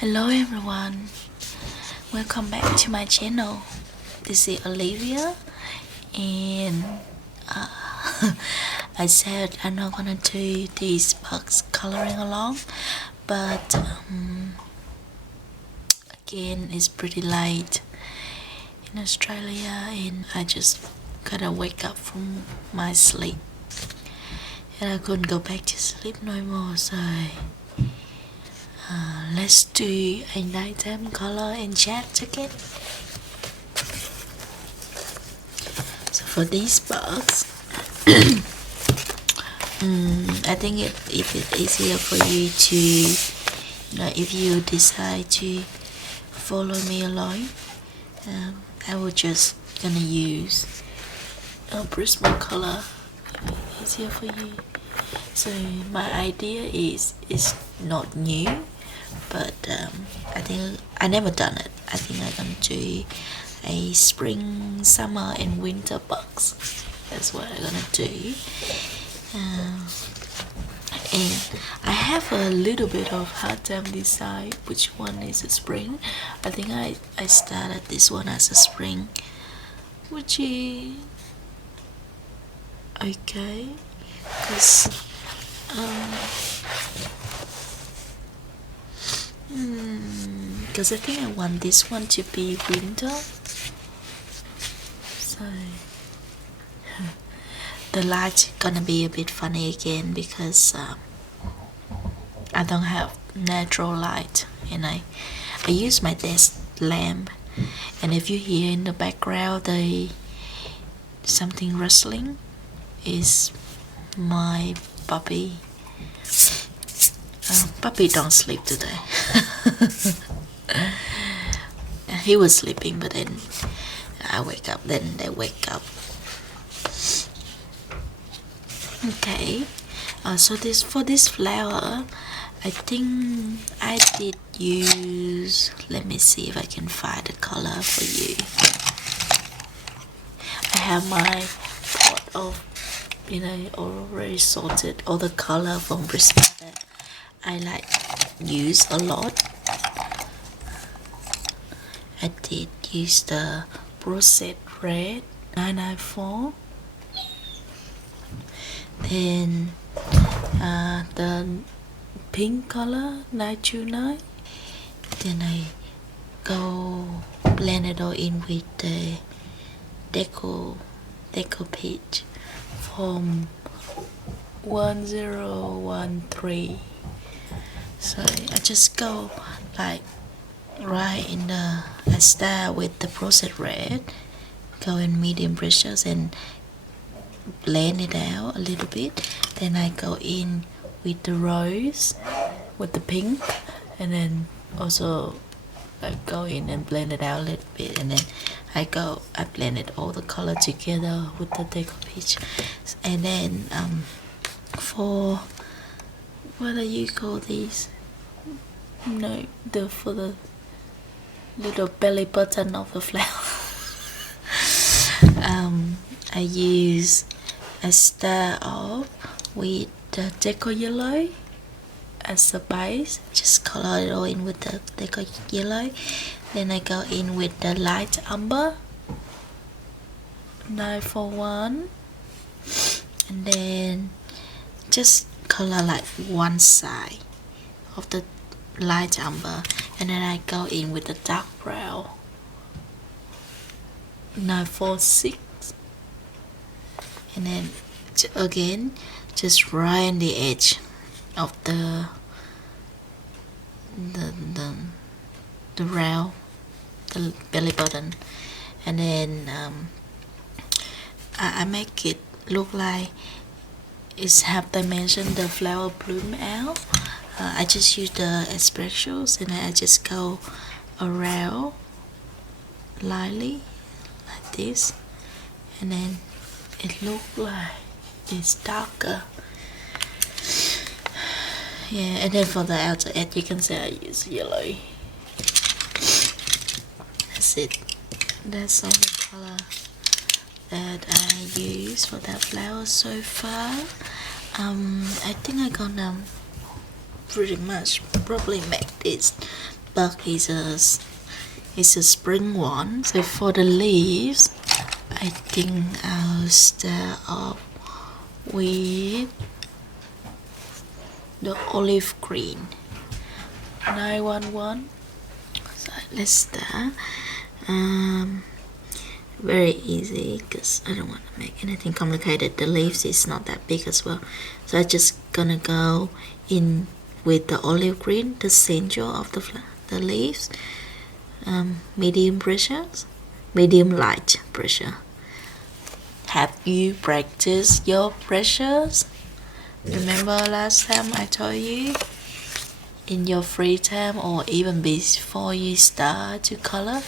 Hello everyone, welcome back to my channel. This is Olivia, and I said I'm not gonna do these box coloring along, but again it's pretty late in Australia and I just gotta wake up from my sleep and I couldn't go back to sleep no more, so let's do a nighttime color and chat together. So for these box, I think if it's easier for you to, if you decide to follow me along, I will just gonna use a Prismacolor. Easier for you. So my idea is not new, but I think I never done it. I think I'm gonna do a spring, summer, and winter box. That's what I'm gonna do. And I have a little bit of hard time decide which one is a spring. I think I started this one as a spring, which is okay, because I think I want this one to be winter, so the light gonna be a bit funny again because I don't have natural light, and I use my desk lamp, and if you hear in the background something rustling, is my puppy. Puppy don't sleep today. He was sleeping, but then I wake up, then they wake up. Okay, so for this flower, I think I did use, let me see if I can find the color for you. I have my pot of, already sorted all the color from Bristol that I use a lot. I did use the Process Red 994, then the pink color 929, then I go blend it all in with the deco page from 1013. So I just go right in the, I start with the Process Red, go in medium brushes and blend it out a little bit. Then I go in with the rose, with the pink, and then also I go in and blend it out a little bit, and then I blend it all the color together with the deco peach. And then for, what do you call these? No, for the little belly button of the flower. I start off with the deco yellow as a base, just color it all in with the deco yellow. Then I go in with the light umber 941, and then just color one side of the light umber, and then I go in with the dark brown 946, and then again just right on the edge of the round, the belly button, and then I make it look like it's half dimension, the flower bloom out. I just use the expressions and I just go around lightly like this, and then it looks like it's darker. Yeah, and then for the outer edge you can see I use yellow. That's it. That's all the color that I use for that flower so far. I think I'm gonna pretty much probably make this but it's a spring one. So for the leaves, I think I'll start off with the olive green 911. So let's start. Very easy because I don't want to make anything complicated. The leaves is not that big as well, so I just gonna go in with the olive green, the center of the leaves. Medium pressures, medium light pressure. Have you practiced your pressures? Remember last time I told you, in your free time or even before you start to color,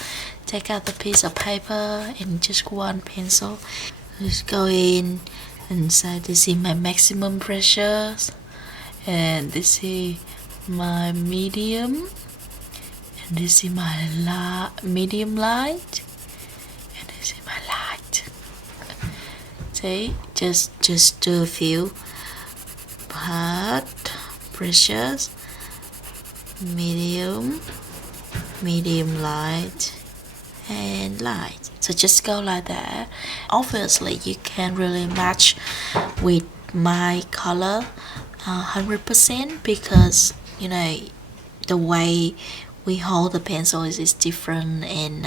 take out the piece of paper and just one pencil. Just go in and say, this is my maximum pressures, and this is my medium, and this is my medium light, and this is my light. See, just do a few part pressures, medium, medium light, and light. So just go like that. Obviously you can't really match with my color 100% because you know the way we hold the pencil is different, and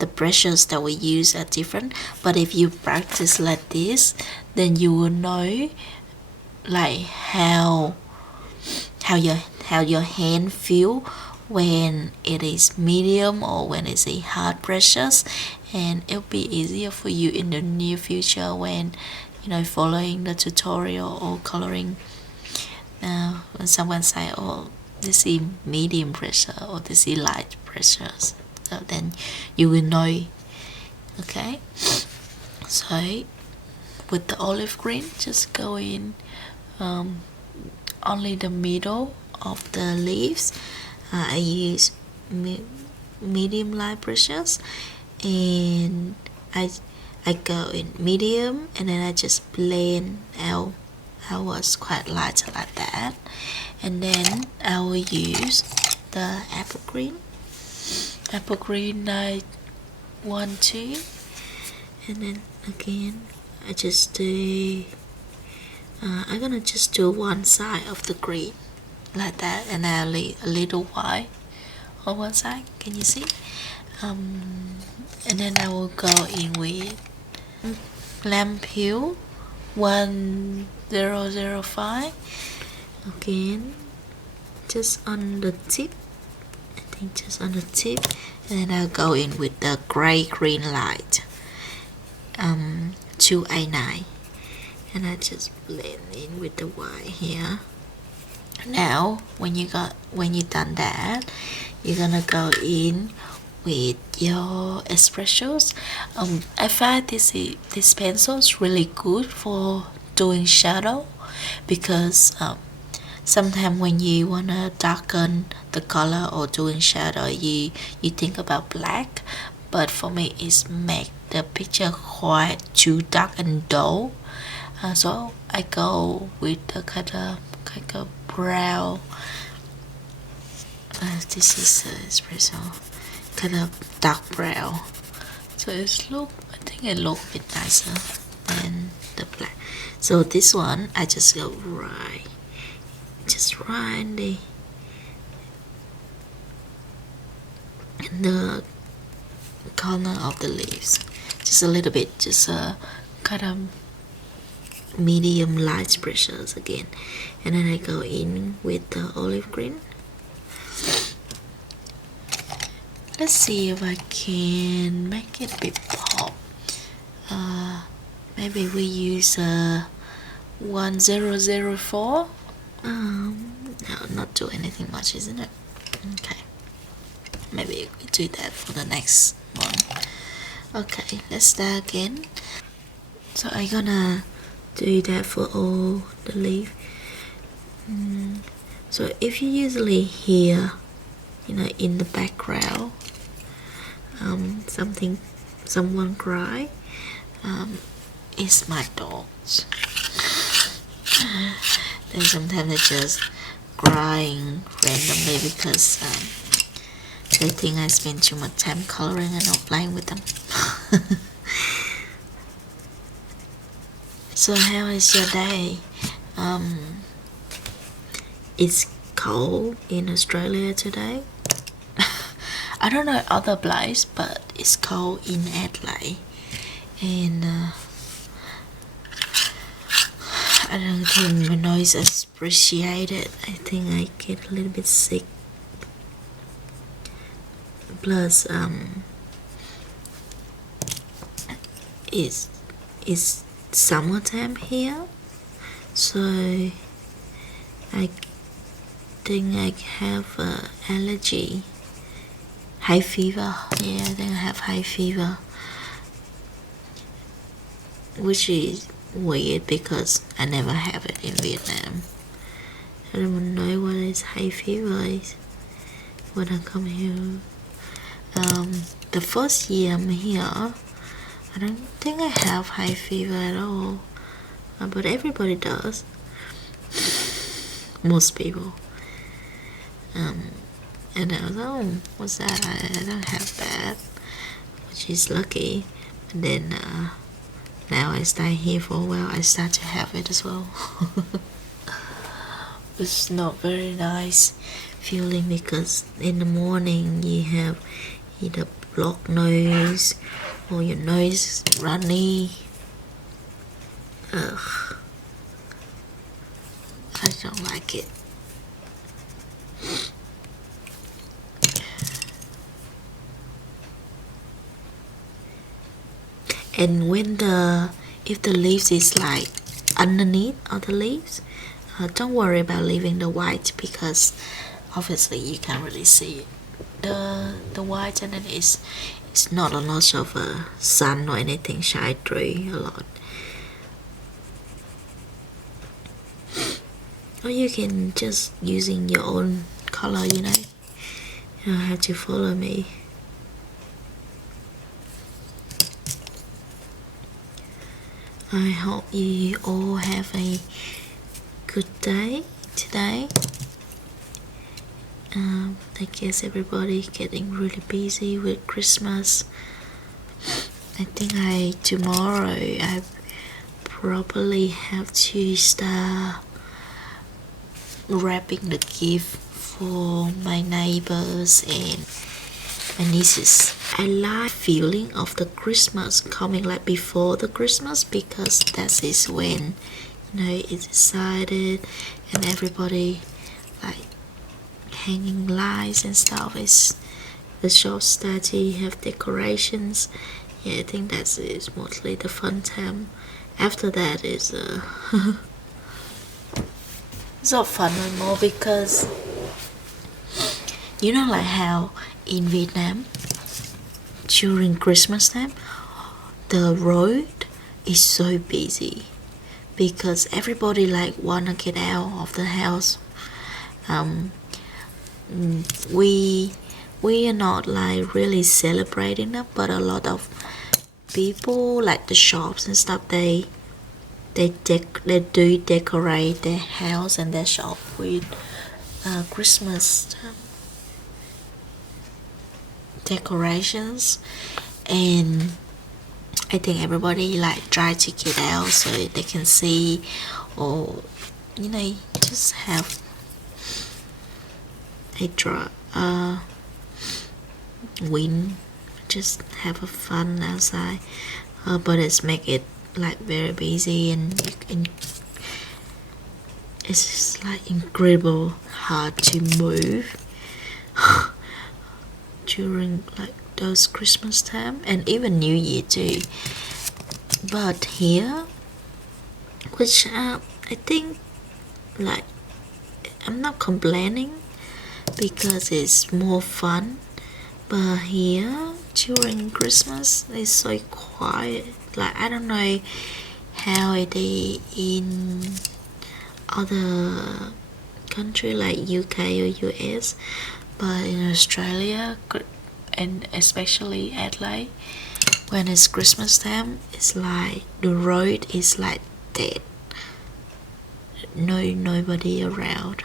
the brushes that we use are different. But if you practice like this, then you will know like how your hand feel when it is medium or when it's a hard brushes, and it'll be easier for you in the near future when following the tutorial or coloring. Now when someone say, oh, this is medium pressure or this is light pressures, so then you will know. Okay, so with the olive green, just go in only the middle of the leaves. I use medium light brushes, and I go in medium, and then I just blend out. I was quite light like that, and then I will use the apple green light 1 2, and then again I just do I'm gonna just do one side of the green like that, and I'll leave a little white on one side. Can you see? And then I will go in with lamp hue 1005 again, just on the tip. I think just on the tip, and then I'll go in with the gray green light 2A9, and I just blend in with the white here. Now when you done that, you're gonna go in with your espressos. I find this pencil is really good for doing shadow, because sometimes when you wanna darken the color or doing shadow, you think about black, but for me it's make the picture quite too dark and dull. So I go with the kind of brown. This is espresso, kind of dark brown. So I think it look a bit nicer than the black. So this one I just go right in the corner of the leaves, just a little bit, just a kind of medium light brushes again, and then I go in with the olive green. Let's see if I can make it a bit pop. Maybe we use 1004. No, not do anything much, isn't it? Okay, maybe we do that for the next one. Okay, let's start again. So I'm gonna do that for all the leaf. So if you usually hear in the background someone cry, it's my dogs. Then sometimes they're just crying randomly because They think I spend too much time coloring and not playing with them. So how is your day? It's cold in Australia today. I don't know other place, but it's cold in Adelaide, and I don't think my nose is appreciated. I think I get a little bit sick. Plus, it's summertime here, so I think I have allergy, high fever. Yeah, I think I have high fever, which is weird because I never have it in Vietnam. I don't know what is high fever is when I come here. The first year I'm here, I don't think I have high fever at all, but everybody does. Most people. And I was what's that? I don't have that, which is lucky. And then now I stay here for a while, I start to have it as well. It's not very nice feeling because in the morning you have either blocked nose or your nose is runny. Ugh, I don't like it. And if the leaves is like underneath other leaves, don't worry about leaving the white because obviously you can't really see the white, and then it's not a lot of sun or anything shine through a lot. Or you can just using your own color, you don't have to follow me. I hope you all have a good day today. I guess everybody getting really busy with Christmas. I think tomorrow I probably have to start wrapping the gift for my neighbors and my nieces. I like feeling of the Christmas coming like before the Christmas because that is when it's excited and everybody like hanging lights and stuff. Is the shop start to have decorations. Yeah, I think that is mostly the fun time. After that is it's not fun anymore because like how in Vietnam during Christmas time the road is so busy because everybody like wanna get out of the house. We are not like really celebrating them, but a lot of people like the shops and stuff they do decorate their house and their shop with Christmas decorations, and I think everybody like try to get out so they can see, or just have a win, just have a fun outside, but it's make it like very busy and it's just like incredible hard to move during like those Christmas time and even New Year too. But here, which I think like I'm not complaining because it's more fun, but here during Christmas it's so quiet. Like I don't know how it is in other country like UK or US, but in Australia and especially Adelaide, when it's Christmas time, it's like the road is like dead. Nobody around.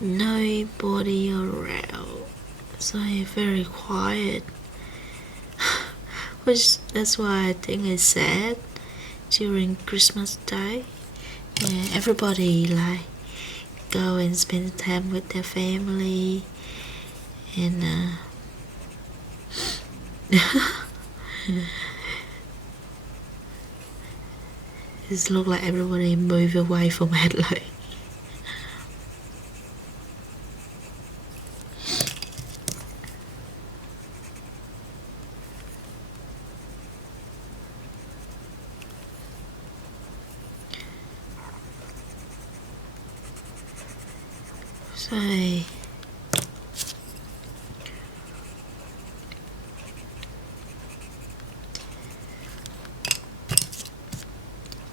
nobody around, so very quiet. Which that's why I think it's sad during Christmas Day. Yeah, everybody like go and spend time with their family, and it look like everybody move away from Adelaide. So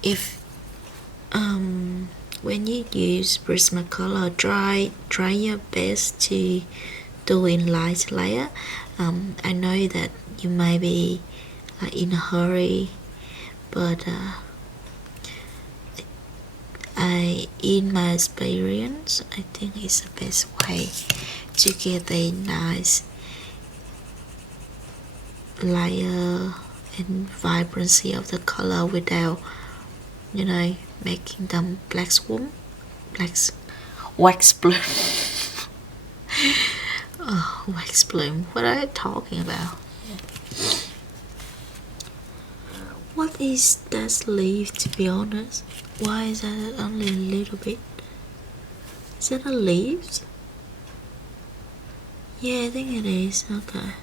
if when you use Prismacolor, try your best to do in light layer. I know that you might be in a hurry, but in my experience, I think it's the best way to get a nice layer and vibrancy of the color without, making them wax bloom. Oh, wax bloom. What are you talking about? What is that leaf, to be honest? Why is that only a little bit? Is that a leaf? Yeah, I think it is. Okay.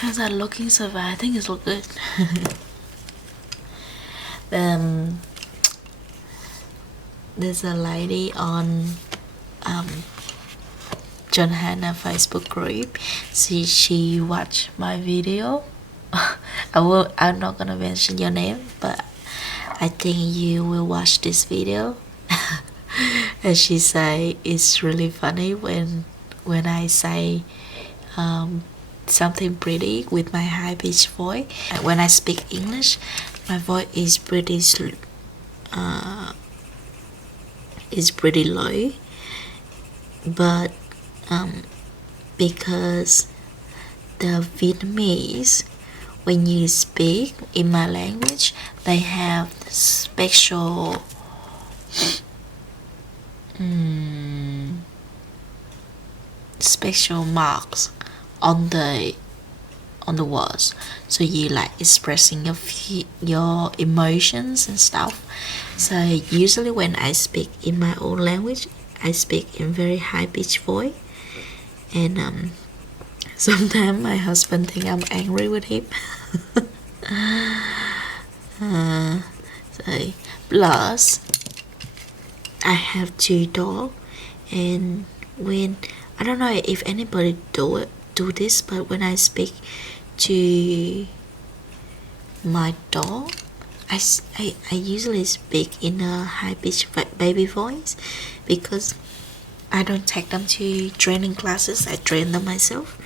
How's that looking so far? I think it's look good. There's a lady on John Hannah Facebook group. She watched my video. I'm not gonna mention your name, but I think you will watch this video. And she say it's really funny when I say something pretty with my high pitched voice. When I speak English, my voice is pretty low, but because the Vietnamese, when you speak in my language, they have special marks on the words, so you like expressing your emotions and stuff. So usually when I speak in my own language, I speak in very high pitched voice, and sometimes my husband think I'm angry with him. So plus I have 2 dogs, and when I don't know if anybody do this, but when I speak to my dog, I usually speak in a high pitched baby voice, because I don't take them to training classes. I train them myself.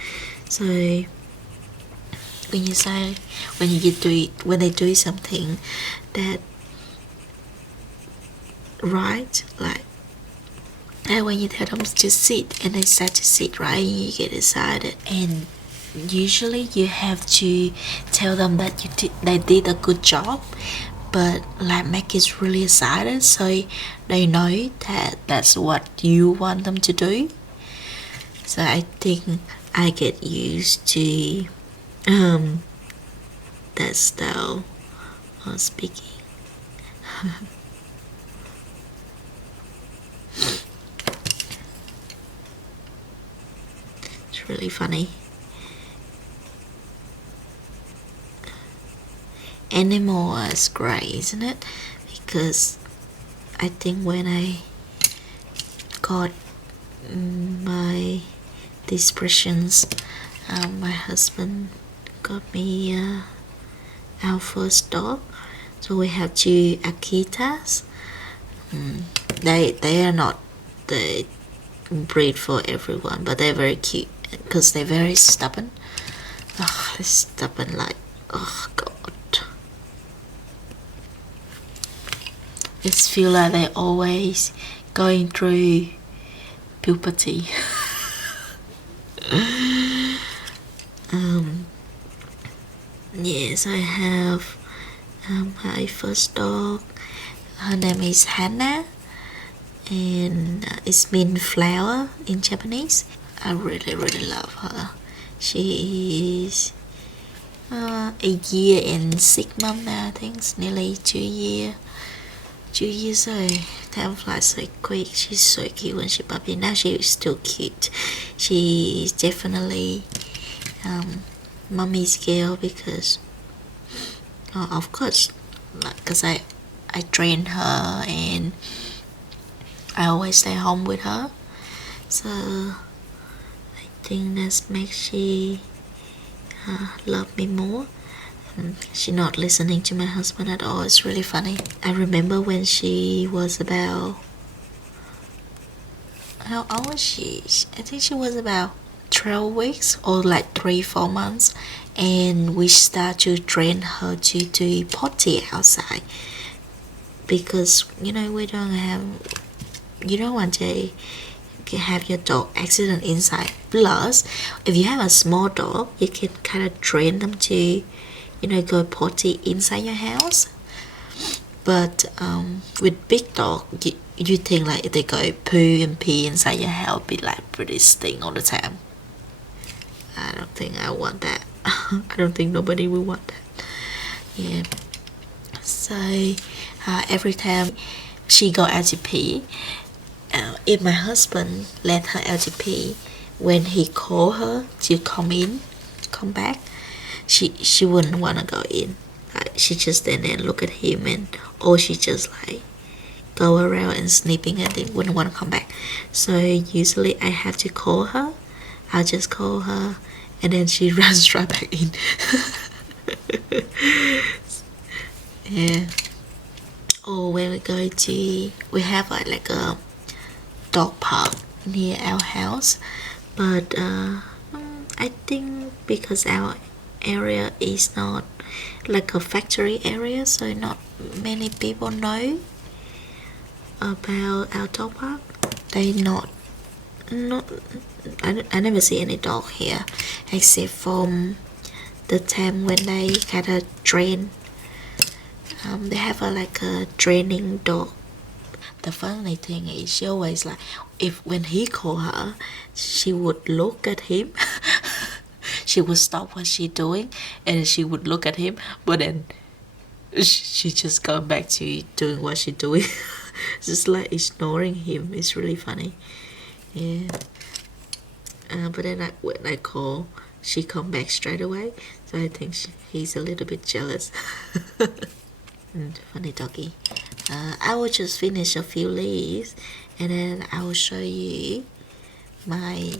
So when they do something that right, like when you tell them to sit and they start to sit right, and you get excited, and usually you have to tell them that they did a good job, but like make it really excited, so they know that that's what you want them to do. So I think I get used to that style of speaking. It's really funny. Animal is great, isn't it? Because I think when I got my depressions, my husband got me our first dog. So we have 2 Akitas. They are not they breed for everyone, but they're very cute because they're very stubborn. Oh, they're stubborn like, oh god. It's feel like they're always going through puberty. Yes, I have my first dog. Her name is Hannah, and it's mean flower in Japanese. I really love her. She is a year and 6 months now. I think it's nearly 2 years. 2 years old. Time flies so quick. She's so cute when she puppy. Now she's still cute. She's definitely mommy's girl because of course, because I train her and I always stay home with her, so I think that makes she love me more. She's not listening to my husband at all. It's really funny. I remember when she was about, how old was she? I think she was about 12 weeks or like 3-4 months, and we start to train her to do potty outside because we don't want to have your dog accident inside. Plus, if you have a small dog, you can kind of train them to go potty inside your house. But with big dog, you think like if they go poo and pee inside your house, be like pretty stink all the time. I don't think I want that. I don't think nobody will want that. Yeah. So every time she go out to pee, if my husband let her out to pee, when he call her to come back, she wouldn't want to go in. She just stand there and look at him, or she just like go around and sniffing and they wouldn't want to come back. So usually I have to call her. I'll just call her and then she runs right back in. Yeah. Or when we have like a dog park near our house, but I think because our area is not like a factory area, so not many people know about our dog park. They not I never see any dog here except from the time when they kind of train. They have like a training dog. The funny thing is she always like, when he call her, she would look at him. She would stop what she doing and she would look at him, but then she just go back to doing what she doing. Just like ignoring him. It's really funny. Yeah. But then when I call, she come back straight away, so I think he's a little bit jealous. Funny doggy. I will just finish a few leaves and then I will show you my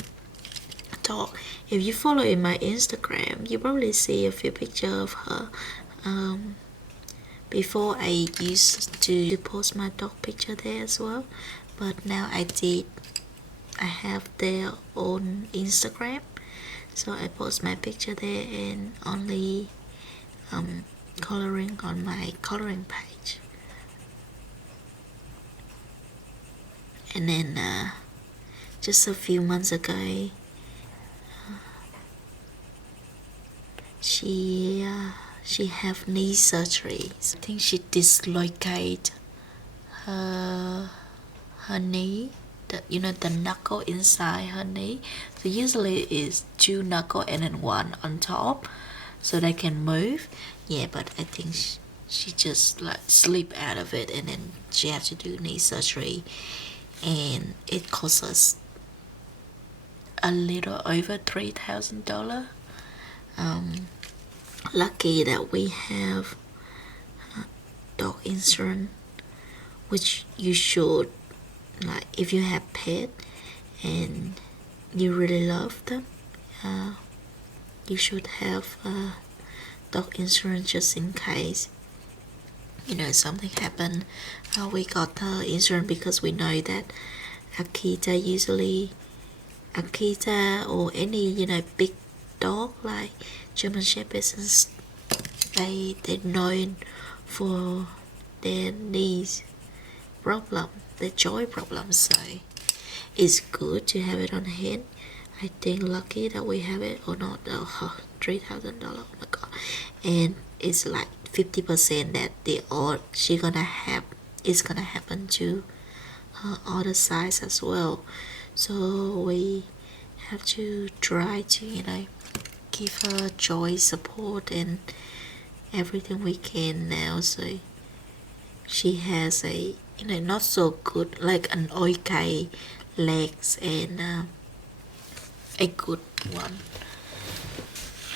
dog. If you follow in my Instagram, you probably see a few pictures of her. Before I used to post my dog picture there as well, but now I have their own Instagram, so I post my picture there and only coloring on my coloring page. And then just a few months ago, she have knee surgery. I think she dislocated her knee, the knuckle inside her knee. So usually it's 2 knuckle and then 1 on top, so they can move. Yeah, but I think she just like slip out of it, and then she have to do knee surgery, and it costs us a little over $3,000. Lucky that we have dog insurance, which you should, like if you have pet and you really love them, you should have dog insurance just in case something happen. We got the insurance because we know that Akita, usually Akita or any big dog like German Shepherds, they're known for their knees problem, their joint problems. So it's good to have it on hand. I think lucky that we have it or not. Oh, $3,000. Oh my god! And it's like 50% that the all she gonna have is gonna happen to her other size as well. So we have to try to give her joy, support, and everything we can now. So she has a not so good like an okay legs and a good one.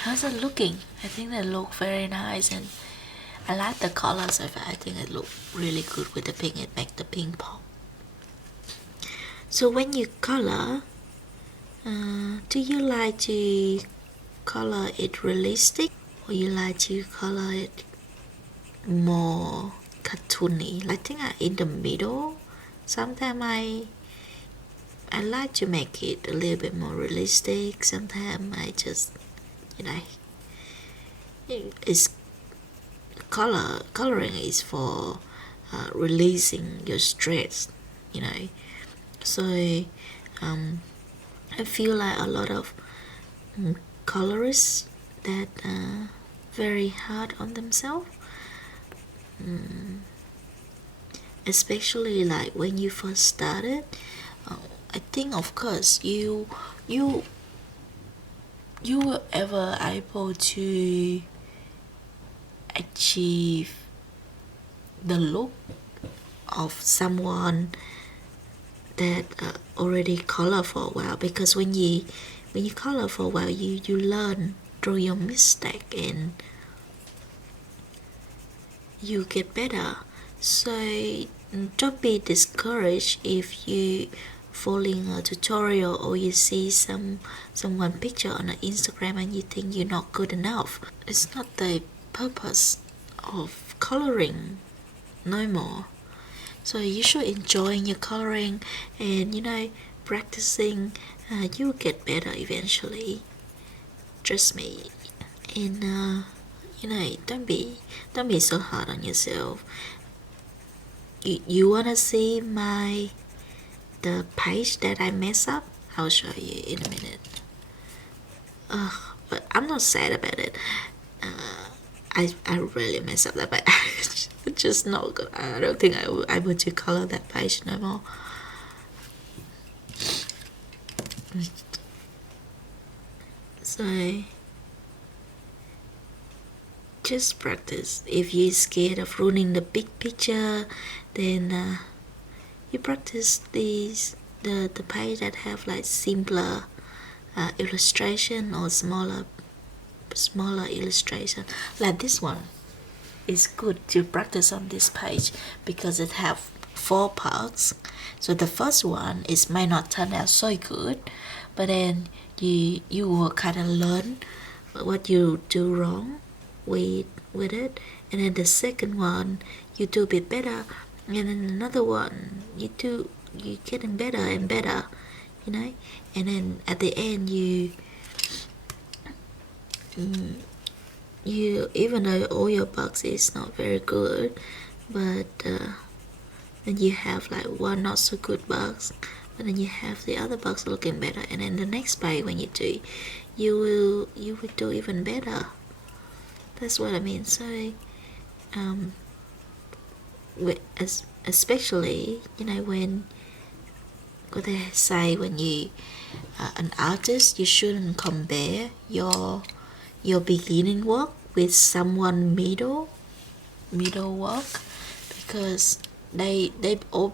How's it looking? I think they look very nice, and I like the colors of it. I think it look really good with the pink. It makes the pink pop. So when you color, do you like to color it realistic, or you like to color it more cartoony? I think I'm in the middle. Sometimes I like to make it a little bit more realistic. Sometimes I just it's coloring is for releasing your stress, so I feel like a lot of colorists that very hard on themselves, especially like when you first started. I think of course you were ever able to achieve the look of someone that already color for a while, because when you color for a while you learn through your mistake and you get better. So don't be discouraged if you following a tutorial or you see someone picture on Instagram and you think you're not good enough. It's not the purpose of coloring no more. So you should enjoy your coloring and practicing. You'll get better eventually, trust me. And don't be so hard on yourself. You wanna see the page that I mess up? I'll show you in a minute. But I'm not sad about it. I really mess up that page. It's just not good. I don't think I will be able to color that page no more. So just practice. If you're scared of ruining the big picture, then you practice the page that have like simpler illustration or smaller illustration. Like this one, it's good to practice on this page because it have 4 parts. So the first one is might not turn out so good, but then you will kind of learn what you do wrong with it, and then the second one you do a bit better, and then another one you getting better and better, and then at the end you even though all your box is not very good, but then you have like one not so good box, but then you have the other box looking better, and then the next page when you do, you will do even better. That's what I mean. So especially when what they say, when you an artist, you shouldn't compare your beginning work with someone middle work, because they've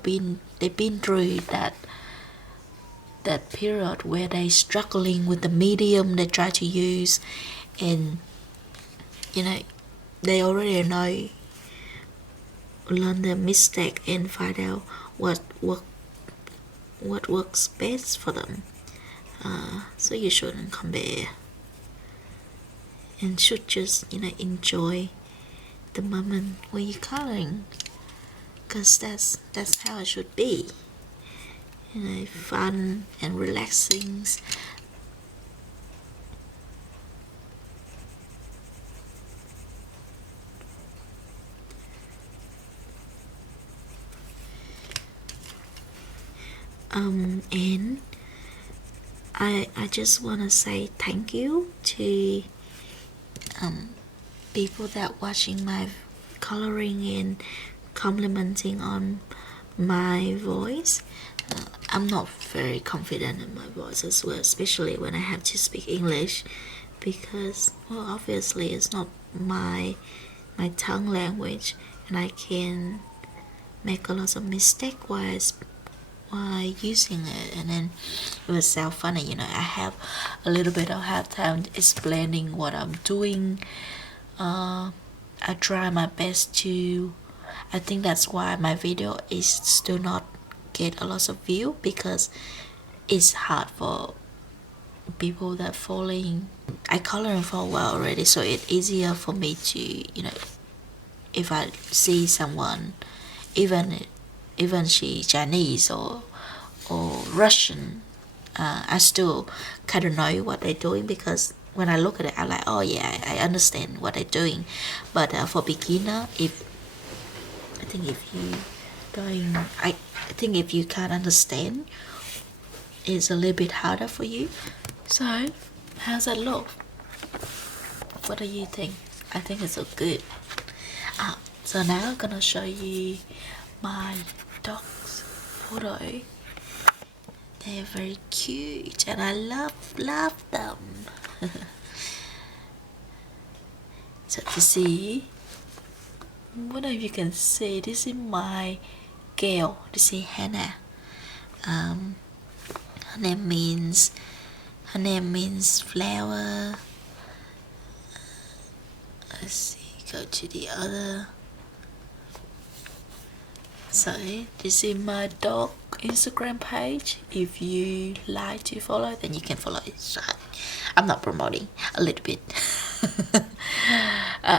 been through that period where they struggling with the medium they try to use, and they already know, learn their mistake and find out what works best for them. So you shouldn't compare and should just enjoy the moment when you're coloring, because that's how it should be. fun and relaxing. And I just want to say thank you to people that watching my coloring and complimenting on my voice. I'm not very confident in my voice as well, especially when I have to speak English, because well, obviously it's not my tongue language, and I can make a lot of mistake while using it, and then it was so funny. I have a little bit of hard time explaining what I'm doing. I try my best to. I think that's why my video is still not get a lot of view, because it's hard for people that following. I coloring for a while already, so it's easier for me to, if I see someone, even she Chinese or Russian, I still kind of know what they're doing, because when I look at it, I'm like, oh yeah, I understand what they're doing. But for beginner, I think if you don't, I think if you can't understand, it's a little bit harder for you. So, how's that look? What do you think? I think it's so good. So now I'm gonna show you my dog's photo. They're very cute and I love them. So to see, what if you can see, this is my girl. This is Hannah. Her name means flower. Let's see, go to the other. So this is my dog Instagram page. If you like to follow, then you can follow it. So I'm not promoting, a little bit.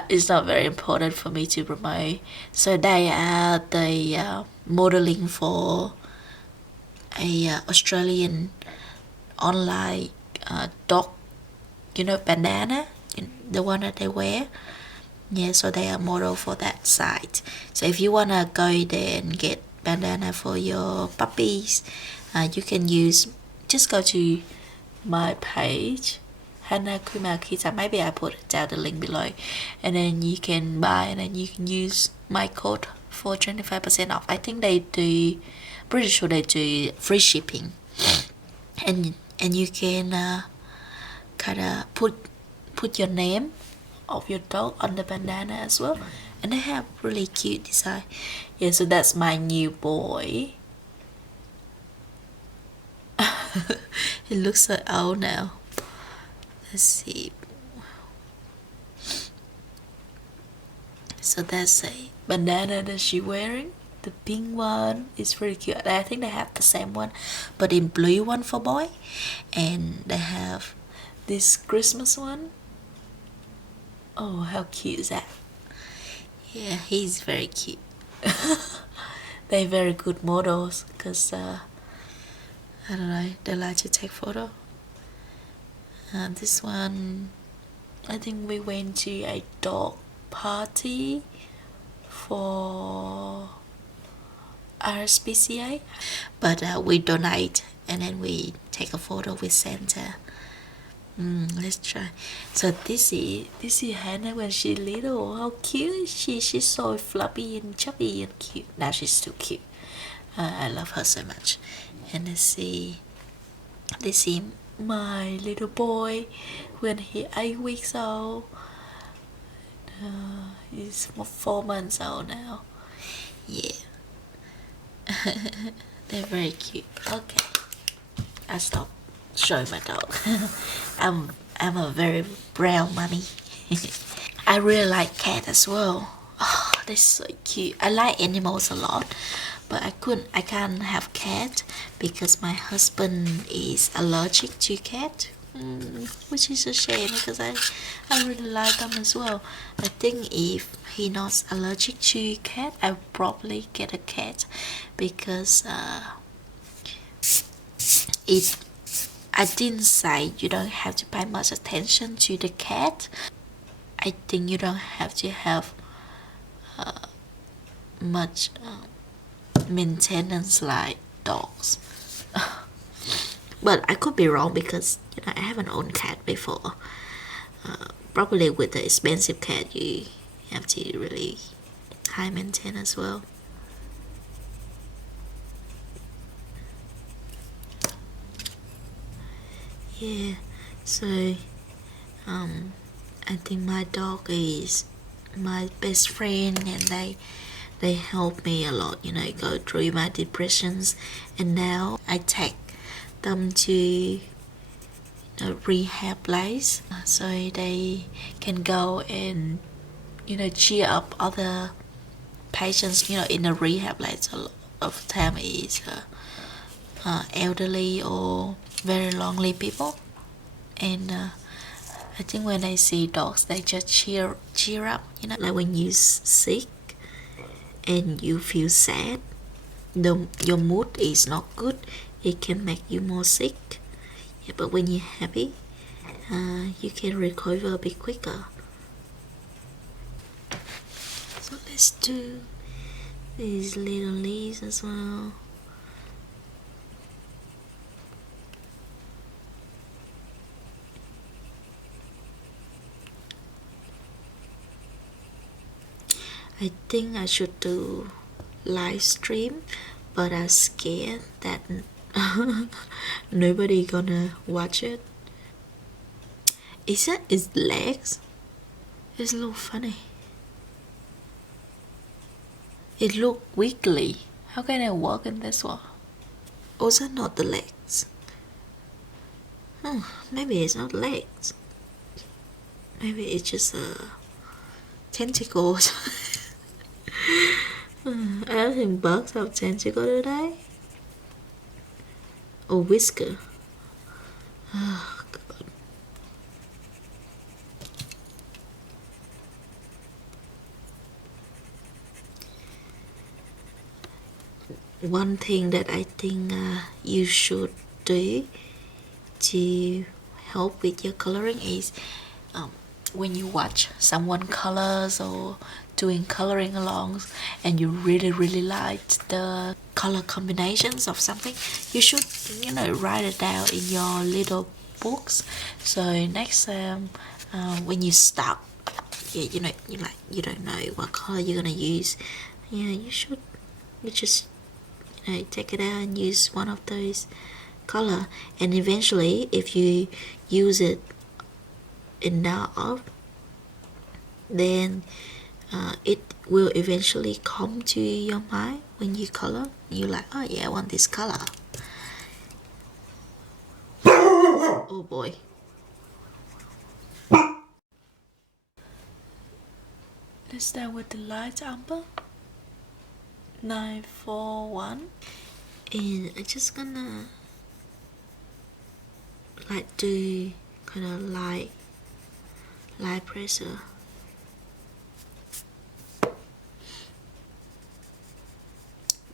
It's not very important for me to promote. So they are the modeling for a Australian online dog, bandana, the one that they wear. Yeah, so they are model for that site. So if you wanna go there and get bandana for your puppies, you can just go to my page, Hannah Kuma Kids. Maybe I put down the link below, and then you can buy, and then you can use my code for 25% off. I think they do, pretty sure they do free shipping, and you can kind of put your name of your dog on the bandana as well, and they have really cute design. Yeah, so that's my new boy. He looks so old now. Let's see. So that's a bandana that she's wearing. The pink one is pretty cute. I think they have the same one, but in blue one for boy, and they have this Christmas one. Oh, how cute is that? Yeah, he's very cute. They're very good models, because I don't know, they like to take photo. This one, I think we went to a dog party for RSPCA, but we donate, and then we take a photo with Santa. Let's try. So this is Hannah when she's little. How cute is she? She's so fluffy and chubby and cute. Now she's still cute. I love her so much. And let's see. This is my little boy when he's 8 weeks old. He's 4 months old now. Yeah. They're very cute. Okay, I stop showing my dog. I'm a very brown mommy. I really like cat as well. Oh, they're so cute. I like animals a lot, but I can't have cat because my husband is allergic to cat. Which is a shame, because I really like them as well. I think if he not allergic to cat, I probably get a cat, because it I didn't say you don't have to pay much attention to the cat. I think you don't have to have much maintenance like dogs. But I could be wrong because I haven't owned cat before. Probably with the expensive cat, you have to really high maintain as well. Yeah, so I think my dog is my best friend, and they help me a lot, go through my depressions. And now I take them to a rehab place so they can go and cheer up other patients. In a rehab place, a lot of time is elderly or very lonely people, and I think when I see dogs, they just cheer up. Like when you sick and you feel sad, your mood is not good. It can make you more sick. Yeah, but when you're happy, you can recover a bit quicker. So let's do these little leaves as well. I think I should do live stream, but I'm scared that nobody gonna watch it. Is it his legs? It's a little funny. It look wiggly. How can I walk in this one? Or is that not the legs? Maybe it's not legs. Maybe it's just tentacles. I don't think bugs have tentacles, do they? Or whisker. Oh, God. One thing that I think you should do to help with your coloring is when you watch someone colors or doing coloring along and you really like the color combinations of something, you should write it down in your little books. So next time when you start, you don't know what color you're gonna use, you just take it out and use one of those color, and eventually if you use it enough, then it will eventually come to your mind when you color. You're like, oh yeah, I want this color. Oh boy. Let's start with the light amber. 941. And I'm just gonna do kind of light pressure.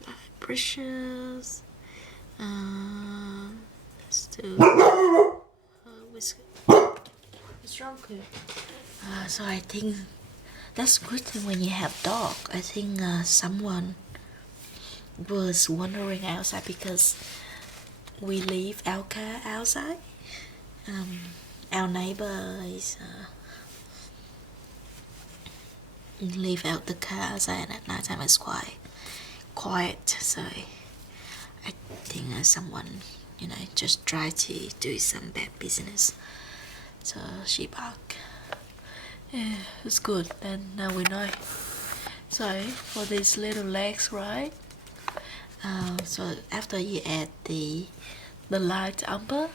Light pressures. Let's do whisker. What's wrong with you? So I think that's good thing when you have dog. I think someone was wandering outside because we leave our car outside. Our neighbor is leave out the car outside, and at night time it's quite quiet. So I think someone just try to do some bad business. So she barked. Yeah, it's good. Then now we know. So for these little legs, right? So after you add the light amber,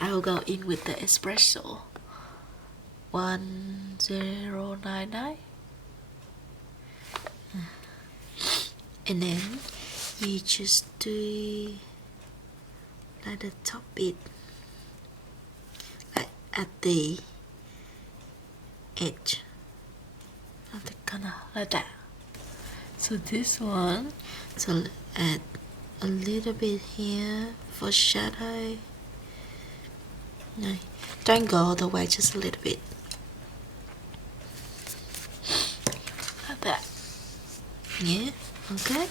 I will go in with the espresso 1099, and then you just do like the top bit, like at the edge of the corner, like that. So this one, so add a little bit here for shadow. No, don't go all the way, just a little bit. Like that. Yeah, okay.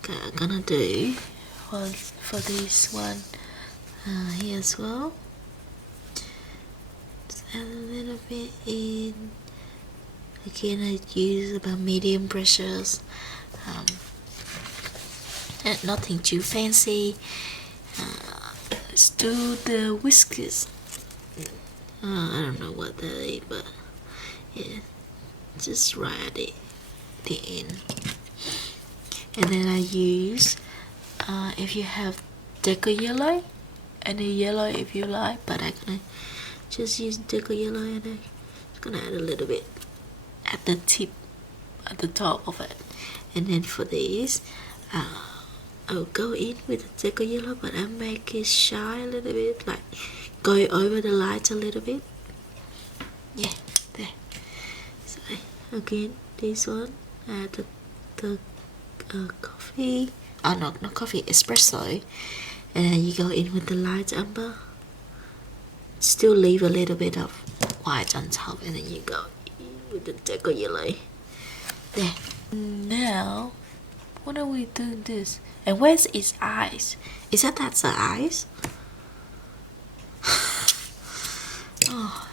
Okay, I'm gonna do for this one here as well. Just add a little bit in. Again, I use about medium brushes. Nothing too fancy. Let's do the whiskers. I don't know what that is, but yeah, just right at the end. And then I use, if you have deco yellow, any yellow if you like, but I'm gonna just use deco yellow, and I'm just gonna add a little bit at the tip, at the top of it. And then for this, I'll go in with the deco yellow, but I make it shine a little bit, like go over the lights a little bit. Yeah, there. So again, this one, add the coffee. Oh no, not coffee, espresso. And then you go in with the light amber. Still leave a little bit of white on top, and then you go in with the deco yellow. There. Now, what are we doing this? And where's its eyes? Is that's the eyes? Oh,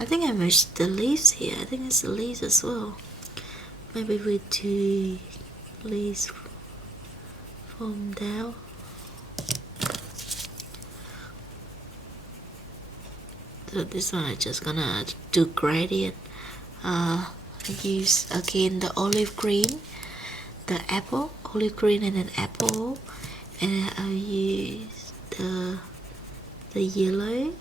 I think I missed the leaves here. I think it's the leaves as well. Maybe we do leaves from down. So this one I'm just gonna do gradient. I use again the olive green, the apple, olive green and an apple, and I'll use the yellow,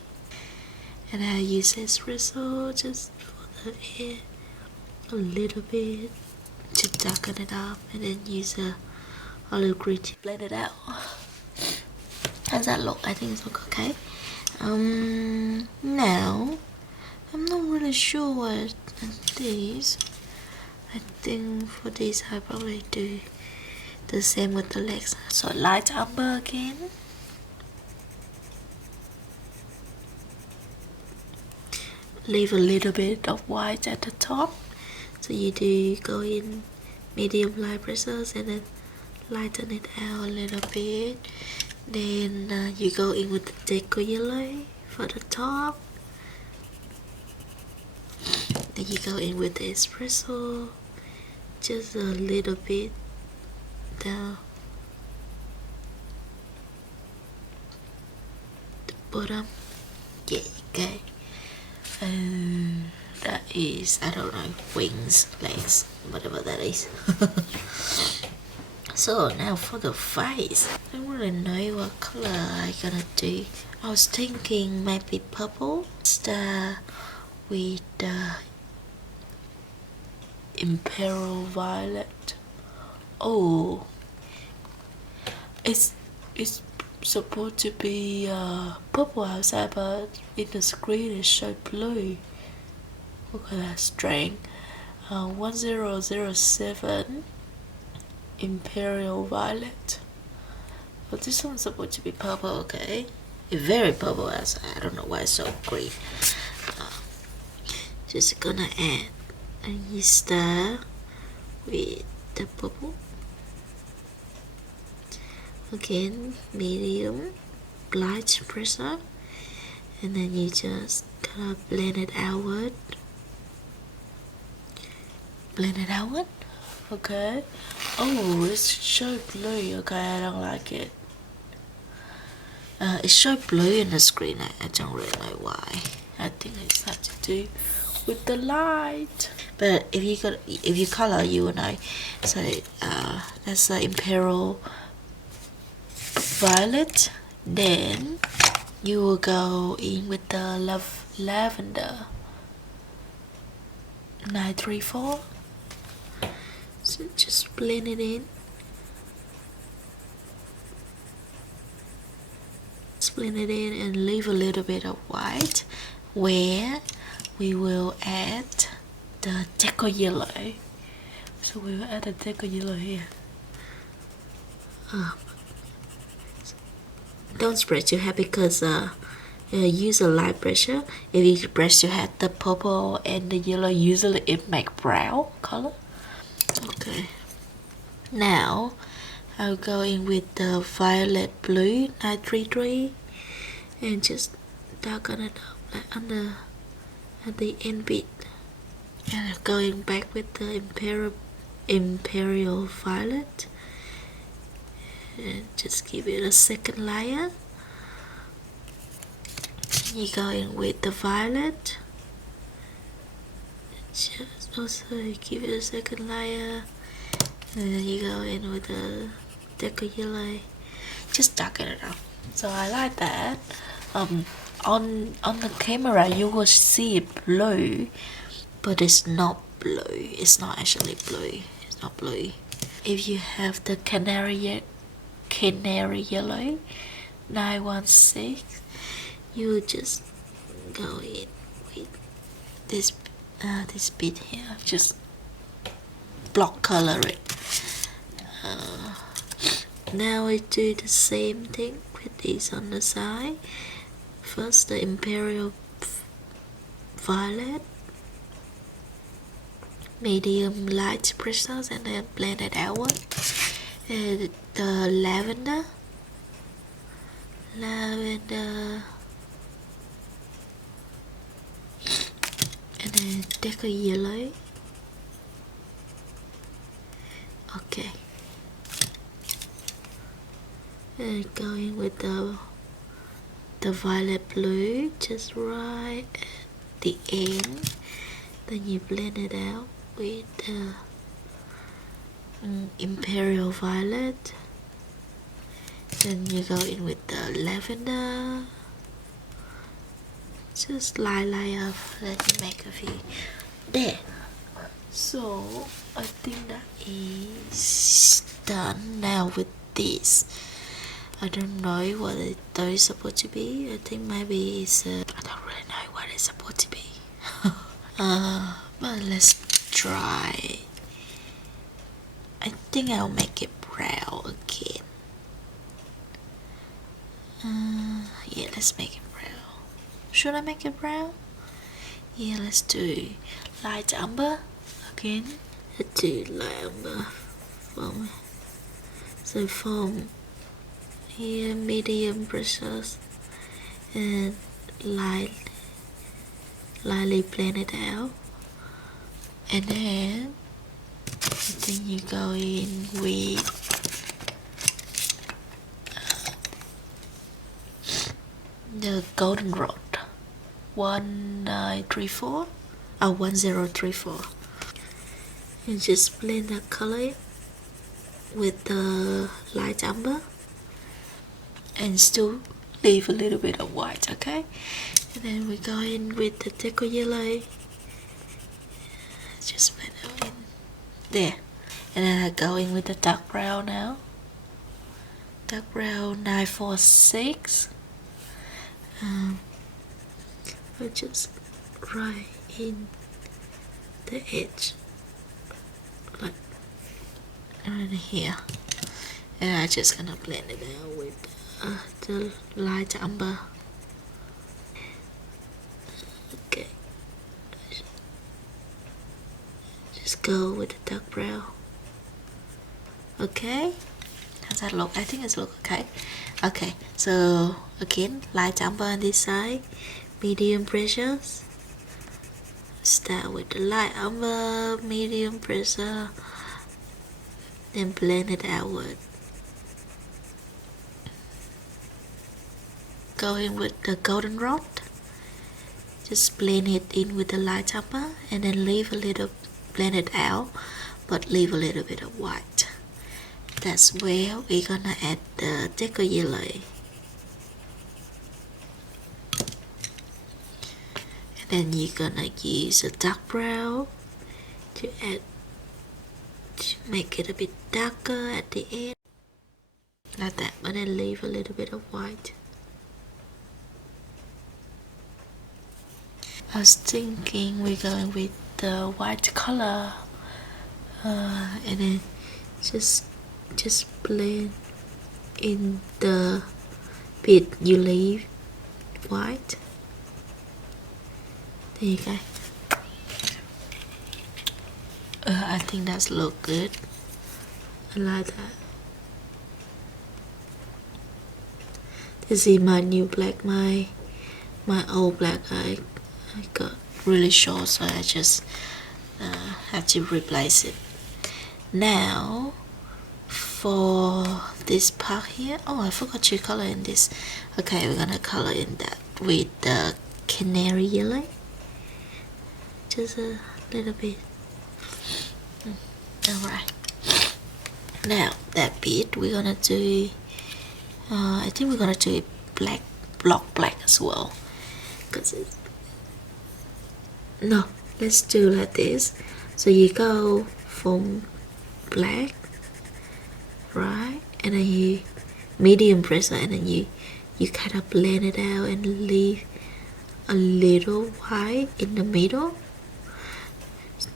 and I'll use espresso just for the air a little bit to darken it up, and then use a olive green to blend it out. How's that look? I think it's look okay. Now I'm not really sure what this. I think for this I probably do the same with the legs. So light amber again. Leave a little bit of white at the top. So you do go in medium light bristles and then lighten it out a little bit. Then you go in with the deco yellow for the top. Then you go in with the espresso, just a little bit down the bottom. Yeah, okay. That is, I don't know, wings, legs, whatever that is. So now for the face, I don't really know what color I'm gonna do. I was thinking maybe purple, with imperial violet. Oh, it's supposed to be purple outside, but in the screen it showed blue. Okay, that's strange. 1007 imperial violet. But this one's supposed to be purple. Okay, it's very purple outside. I don't know why it's so green. Just gonna add a star with the purple. Again, medium light pressure, and then you just gonna blend it outward. Blend it outward. Okay. Oh, it's so blue. Okay, I don't like it. It's so blue in the screen. I don't really know why. I think it's have to do with the light. But if you color, you will know. So that's the imperial violet. Then you will go in with the lavender 934. So just blend it in. Just blend it in and leave a little bit of white where we will add the deco yellow So we will add a deco yellow here. Don't spread your hair because use a light pressure. If you brush your hair, the purple and the yellow usually it make brown color. Okay. Now I'll go in with the violet blue 933 and just darken it up like under at the end bit. And going back with the imperial violet and just give it a second layer. You go in with the violet, just also give it a second layer, and then you go in with the deco yellow, just darken it up. So I like that. On the camera you will see it blue, but it's not blue. It's not actually blue. It's not blue. If you have the canary yellow 916, you just go in with this bit here. Just block color it. Now we do the same thing with these on the side. First the imperial violet, medium light bristles, and then blend it outward. And the lavender, and then deco yellow. Okay. And going with the violet blue, just right at the end. Then you blend it out with the imperial violet. Then you go in with the lavender. Just lie up. Let me make a few. There. So I think that is done. Now with this, I don't know what it is supposed to be. I think maybe it's I don't really know what it's supposed to be. But let's try. I think I'll make it brown again. Yeah, let's make it brown. Should I make it brown? Yeah, let's do light amber again. Let's do light amber from here medium bristles and lightly blend it out, and then you go in with the golden rod 1034 and just blend that color with the light amber and still leave a little bit of white. Okay, and then we go in with the deco yellow, just blend it in there, and then I go in with the dark brown now. Dark brown 946. I just right in the edge, like right here, and I just gonna blend it out with the light amber. Okay, just go with the dark brown. Okay, how's that look? I think it's look okay. Okay, so again, light amber on this side, medium pressures. Start with the light amber, medium pressure, then blend it outward. Go in with the golden rod, just blend it in with the light amber, and then leave a little, blend it out, but leave a little bit of white. That's where we're gonna add the deco yellow. And then you're gonna use a dark brown to make it a bit darker at the end, like that, but then leave a little bit of white. I was thinking we're going with the white color and then just blend in the bit you leave white. There you go. I think that's look good. I like that. This is my new black. My old black I got really short, so I just have to replace it. Now for this part here, oh, I forgot to color in this. Okay, we're gonna color in that with the canary yellow, just a little bit. Alright, now that bit we're gonna do, I think we're gonna do it black, block black as well, because it's, no, let's do like this. So you go from black, right, and then you medium pressure, and then you kind of blend it out and leave a little white in the middle.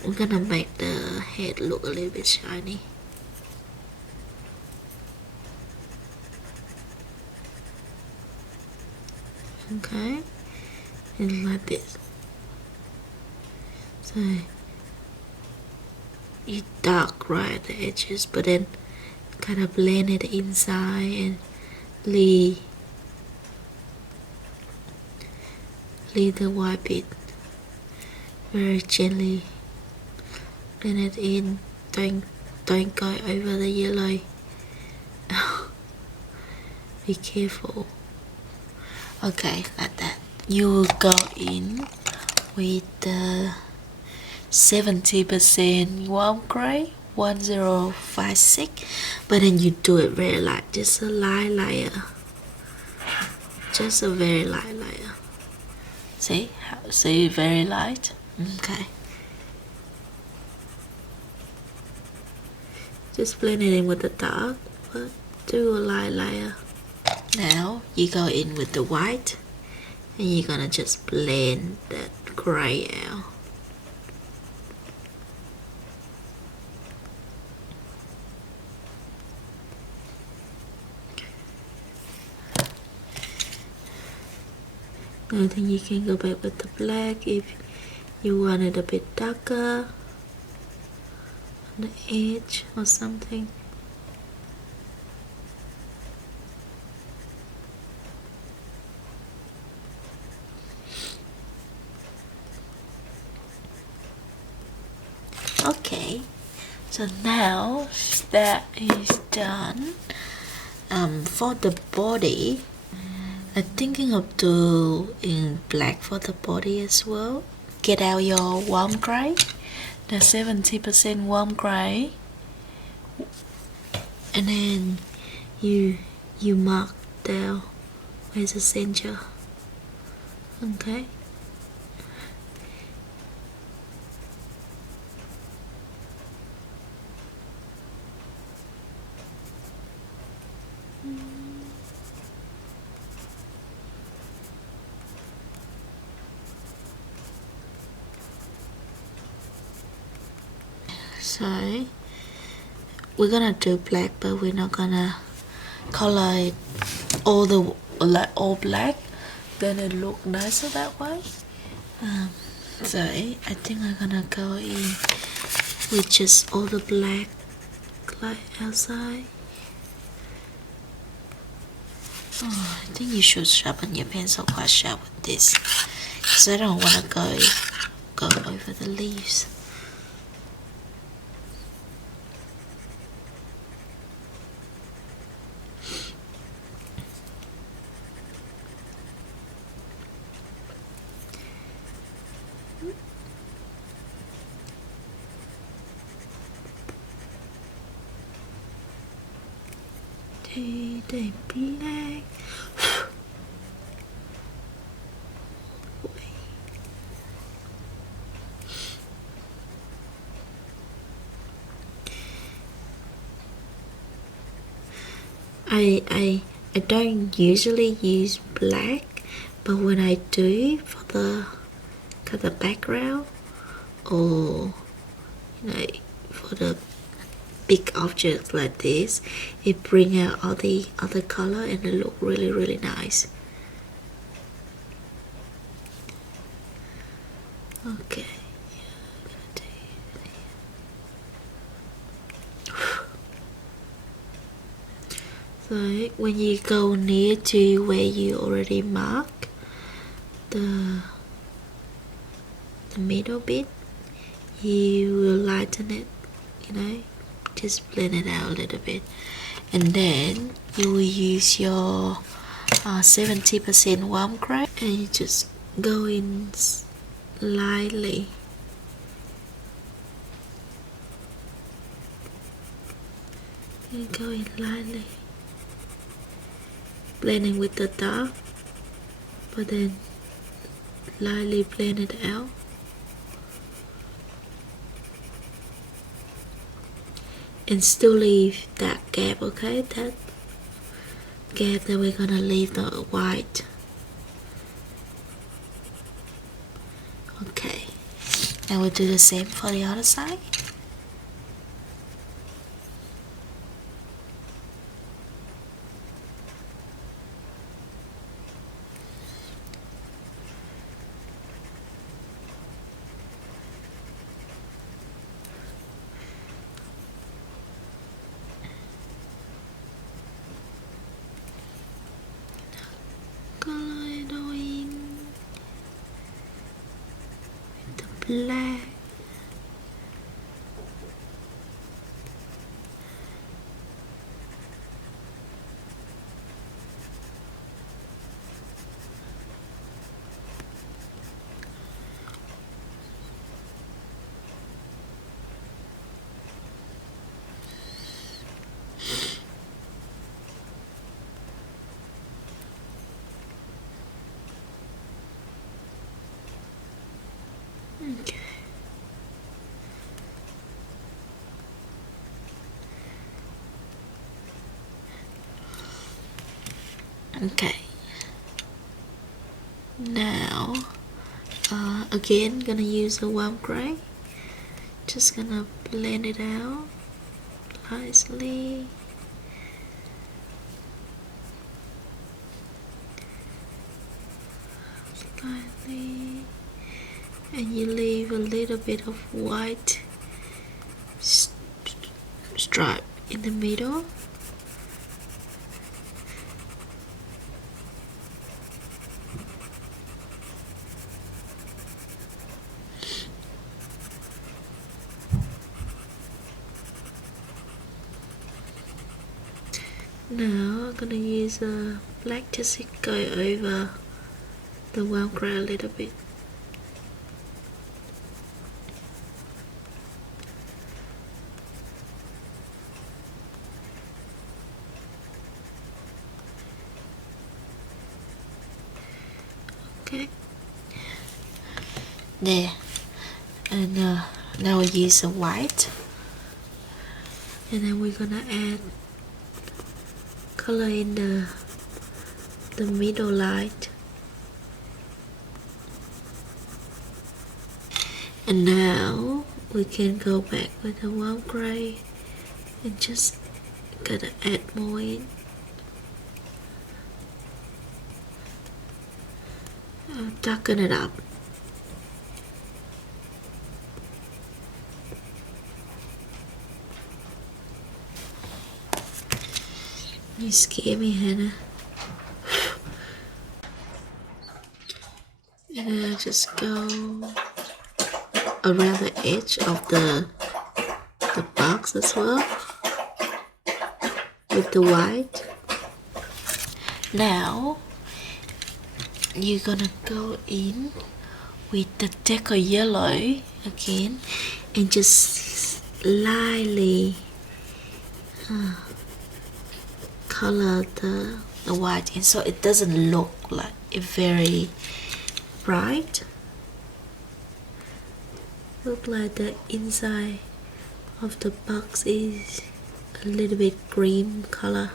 We're gonna make the head look a little bit shiny. Okay, and like this. So you dark right at the edges, but then kind of blend it inside and leave the white bit very gently. Blend it in. Don't go over the yellow. Be careful. Okay, like that. You will go in with the 70% warm gray 1056, but then you do it very light, just a light layer, just a very light layer. See very light. Okay, just blend it in with the dark, but do a light layer. Now you go in with the white, and you're gonna just blend that gray out. Now then you can go back with the black if you want it a bit darker on the edge or something. Okay, so now that is done, for the body, I'm thinking of doing black for the body as well. Get out your warm gray, the 70% warm gray, and then you mark down where's the center. Okay. So we're gonna do black, but we're not gonna color it all black. Then it look nicer that way. So I think I'm gonna go in with just all the black like outside. Oh, I think you should sharpen your pencil quite sharp with this, because I don't want to go over the leaves. The black. I don't usually use black, but when I do for the background, or for the big objects like this, it bring out all the other color and it look really nice. Okay. So when you go near to where you already mark the middle bit, you will lighten it, just blend it out a little bit, and then you will use your 70% warm gray, and you just go in lightly. And go in lightly, blending with the dark, but then lightly blend it out. And still leave that gap, okay? That gap that we're gonna leave the white. Okay, and we'll do the same for the other side. Black. Okay. Okay. Now, again, gonna use a warm gray. Just gonna blend it out nicely. Slightly. And you leave a little bit of white stripe in the middle. Now I'm gonna use a black just to go over the warm gray a little bit. Okay, there, and now we use a white, and then we're gonna add color in the middle light. And now we can go back with the warm gray and just gotta add more in. Darken it up. You scare me, Hannah. And then I just go around the edge of the box as well with the white. Now you're gonna go in with the deco yellow again and just lightly color the white in so it doesn't look like it very bright. Look like the inside of the box is a little bit green color.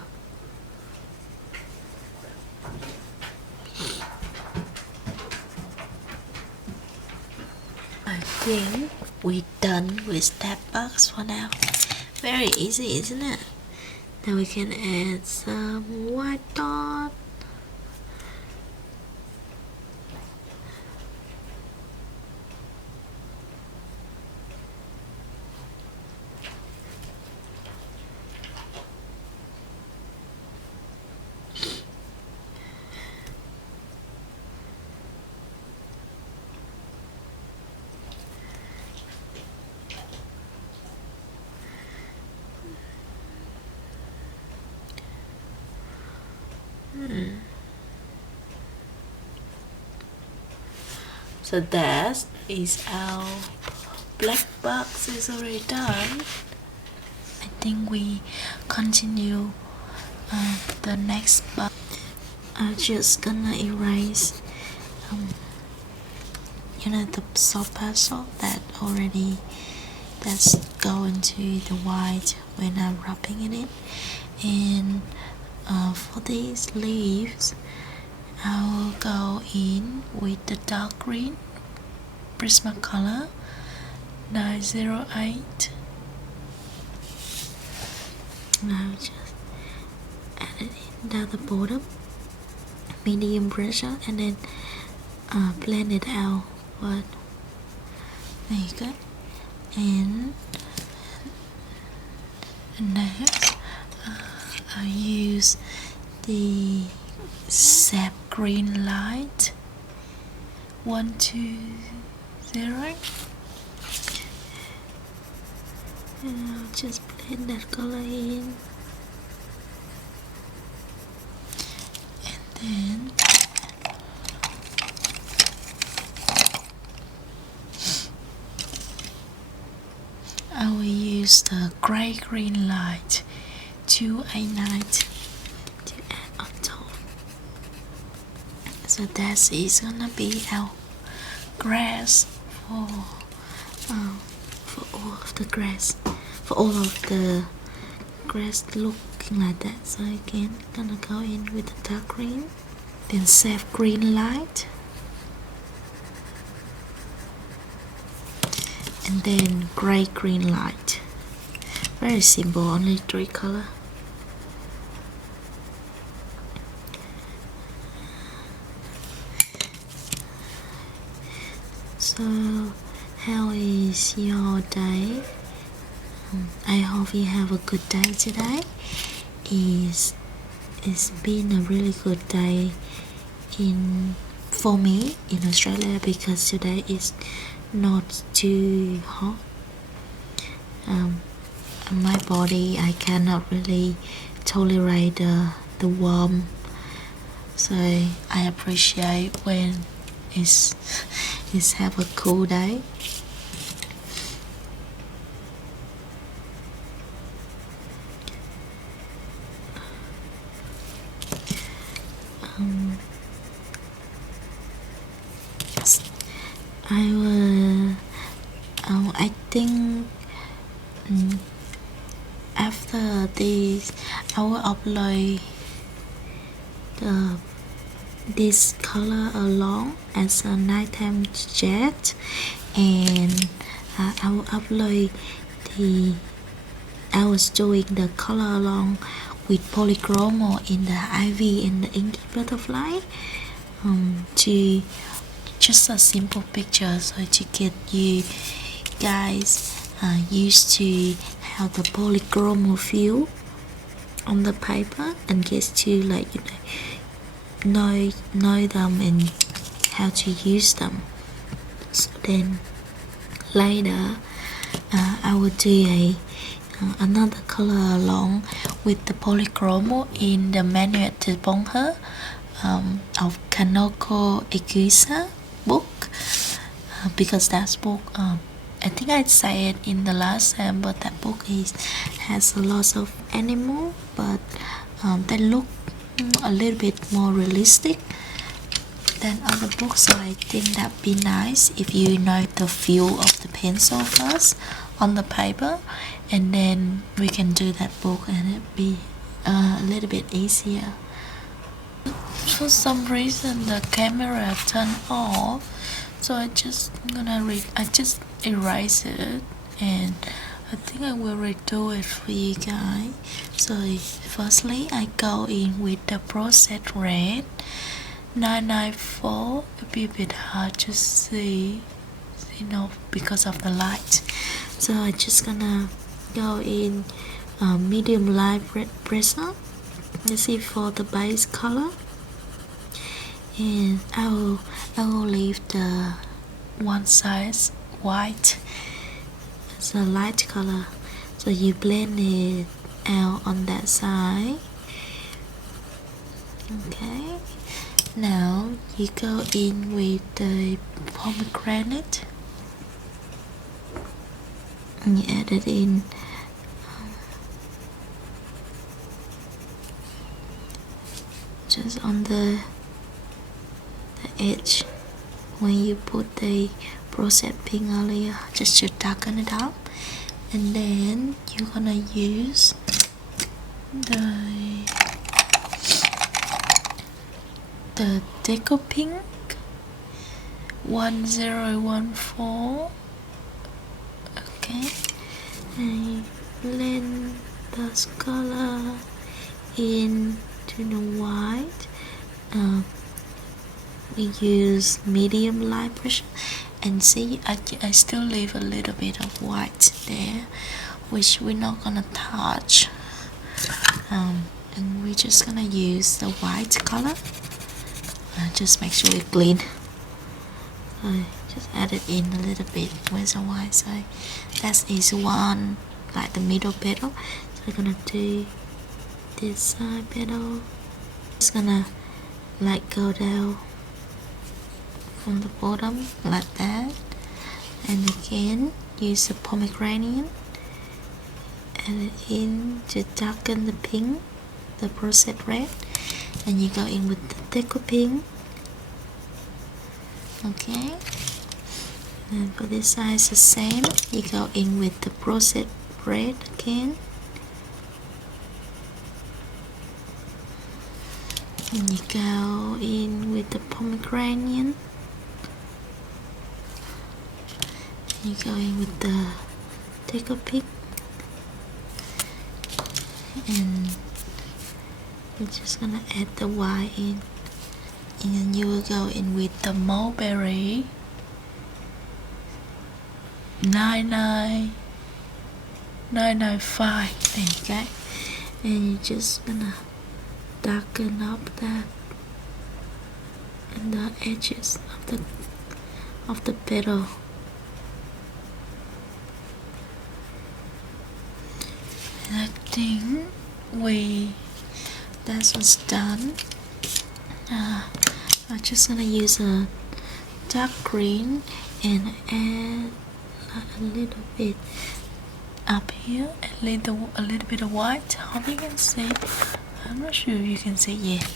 I think we're done with that box for now. Very easy, isn't it? Now we can add some white dot. So that is our black box is already done. I think we continue the next box. I'm just gonna erase the soft pencil that's going to the white when I'm rubbing in it. And for these leaves, I will go in with the dark green Prismacolor 908. Now just add it in down the bottom, medium pressure, and then blend it out. But there you go. And next, I use the sap green light 120, and I'll just blend that color in, and then I will use the gray green light 289 to add on top. So that is gonna be our grass for all of the grass, for all of the grass looking like that. So again, gonna go in with the dark green, then sap green light, and then gray green light. Very simple, only 3 color. So how is your day? I hope you have a good day today. It's been a really good day for me in Australia because today is not too hot. My body, I cannot really tolerate the warm, so I appreciate when it's have a cool day. I think after this I will upload this color along as a nighttime jet, and I will upload I was doing the color along with polychromo in the ivy and the inky butterfly, to just a simple picture, so to get you guys used to how the polychromo feel on the paper, and get to know them and how to use them. So then later I will do another color along with the polychromo in the Manuel de Bonheur of Kanoko Ikusa book, because that book, I think I said it in the last time, but that book has a lot of animal, but they look a little bit more realistic than other books. So I think that'd be nice if you know the feel of the pencil first on the paper, and then we can do that book, and it'd be a little bit easier. For some reason the camera turned off, So I just erase it, and I think I will redo it for you guys. So firstly I go in with the processed red 994. It'll be a bit hard to see, because of the light. So I just gonna go in medium light red pressure. You see, for the base color, and I will leave the one side white as a light color, so you blend it out on that side. Okay, now you go in with the pomegranate and you add it in just on the edge. When you put the processed pink earlier, just to darken it up, and then you're gonna use the deco pink 1014. Okay, and blend this color into the white. We use medium light pressure, and see, I still leave a little bit of white there, which we're not gonna touch, and we're just gonna use the white color. Just make sure it clean. Just add it in a little bit with the white. So that is one, like the middle petal. So we're gonna do this side petal. Just gonna like go down from the bottom like that, and again use the pomegranate, add it in to darken the pink, the processed red, and you go in with the deco pink. Okay, and for this side it's the same. You go in with the processed red again, and you go in with the pomegranate. You go in with the deco pink, and you're just gonna add the white in, and then you will go in with the mulberry 995. There you go, and you're just gonna darken up that and the edges of the petal. And I think that was done. I'm just gonna use a dark green and add a little bit up here, a little bit of white. Hope you can see. I'm not sure if you can see. Yeah.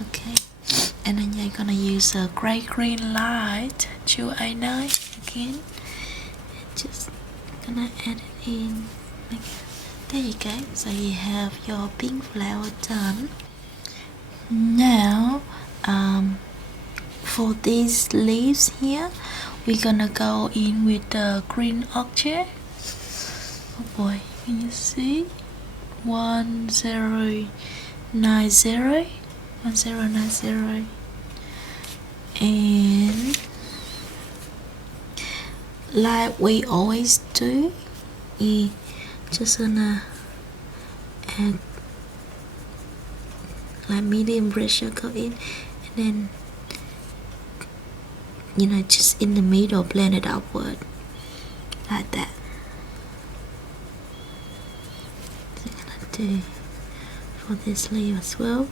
Okay. And then you're gonna use a gray green light 289 again. And just gonna add it in. There you go. So you have your pink flower done. Now, for these leaves here, we're gonna go in with the green ochre. Oh boy, can you see? 1090, and like we always do, you just gonna add like medium pressure, go in, and then just in the middle blend it upward like that. So I'm gonna do for this leaf as well.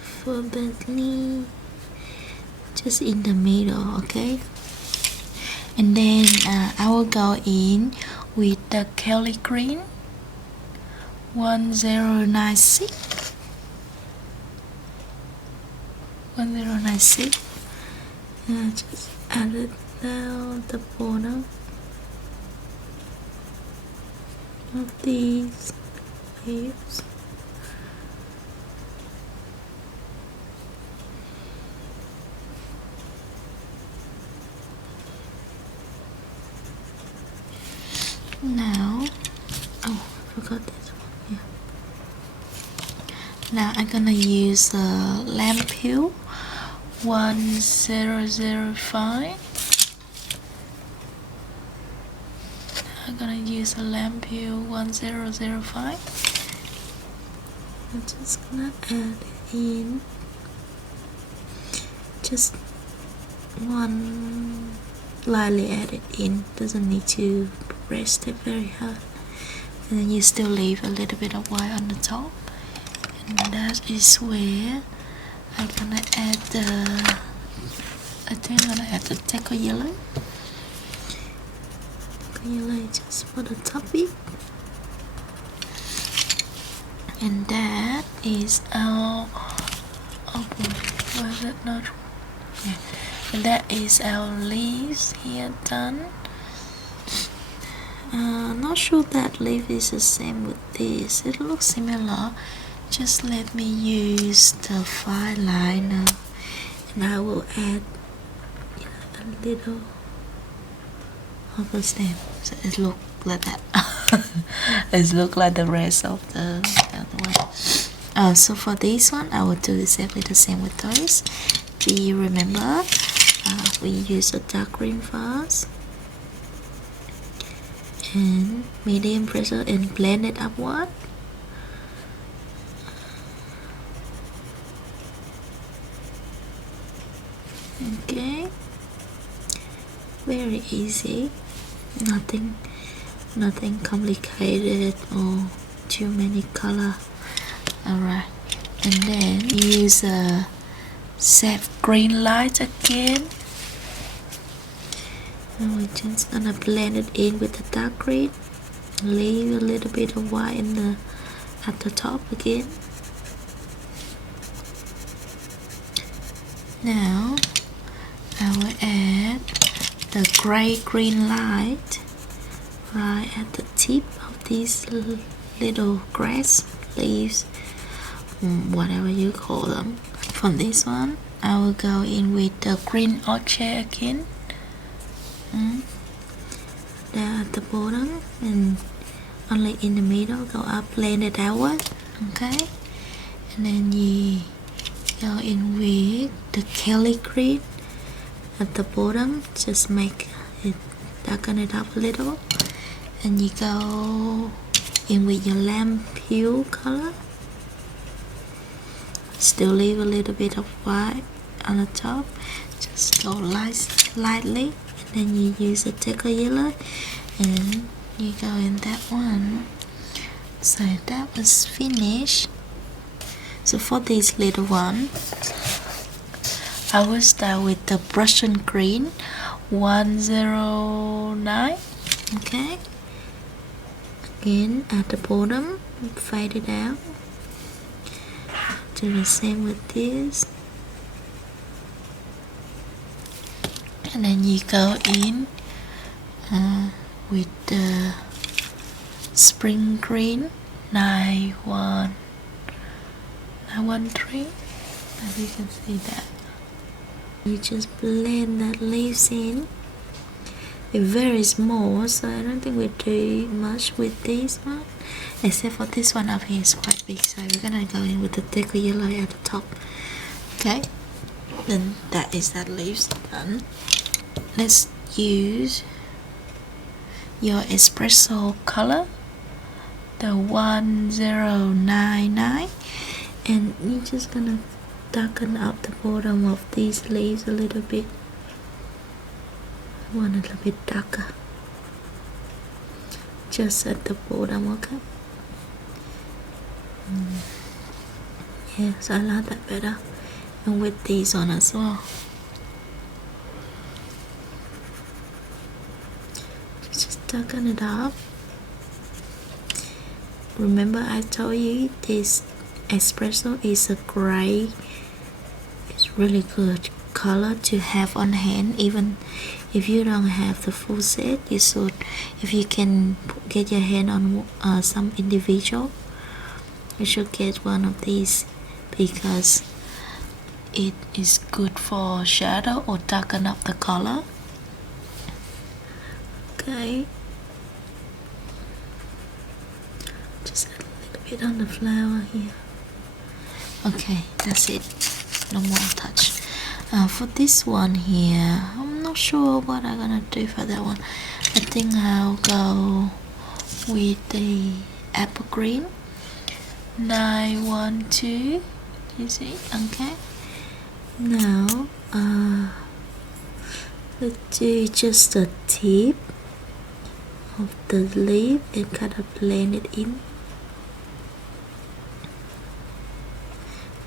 For that leaf, just in the middle, okay. And then I will go in with the Kelly green 1096. And I just add it down the bottom of these leaves. Now, oh, I forgot this one. Yeah. Now I'm gonna use lamp hue 1005. I'm gonna use a lamp hue 1005. I'm just gonna add it in, just one, lightly add it in, doesn't need to press it very hard, and then you still leave a little bit of white on the top, and that is where I'm gonna add I think I'm gonna add the teco yellow. Yellow just for the topic, and that is our was it not? Yeah. And that is our leaves here done. Not sure that leaf is the same with this. It looks similar. Just let me use the fine liner, and I will add a little of the stem, so it look like that. It look like the rest of the other one. So for this one, I will do exactly the same with those. Do you remember? We use a dark green first and medium pressure and blend it upward. Okay, very easy, nothing complicated or too many color. Alright, and then use a set green light again, and we're just gonna blend it in with the dark green, leave a little bit of white in at the top again. Now I will add the gray green light right at the tip of these little grass leaves, whatever you call them. From this one, I will go in with the green orchid again, there at the bottom, and only in the middle, go up, blend it outward. Okay, and then you go in with the Kelly green at the bottom, just make it, darken it up a little, and you go in with your lamp hue color, still leave a little bit of white on the top, just go lightly, and then you use a teco yellow and you go in that one. So that was finished. So for this little one, I will start with the Prussian green 109. Okay, again at the bottom, fade it out. Do the same with this, and then you go in with the spring green 913. As you can see that, you just blend that leaves in. It's very small, so I don't think we do much with this one, except for this one up here is quite big, so we're gonna go in with the deco yellow at the top. Okay, then that is that leaves done. Let's use your espresso color, the 1099, and you're just gonna darken up the bottom of these leaves a little bit. One a little bit darker, just at the bottom. Okay. Yes, I like that better, and with these on as well. Just darken it up. Remember I told you this espresso is a gray. It's really good color to have on hand. Even if you don't have the full set, you should, if you can get your hand on some individual, you should get one of these, because it is good for shadow or darken up the color. Okay, bit on the flower here. Okay, that's it. No more touch. For this one here, I'm not sure what I'm gonna do for that one. I think I'll go with the apple green 912. You see? Okay. Now, let's do just the tip of the leaf and kind of blend it in.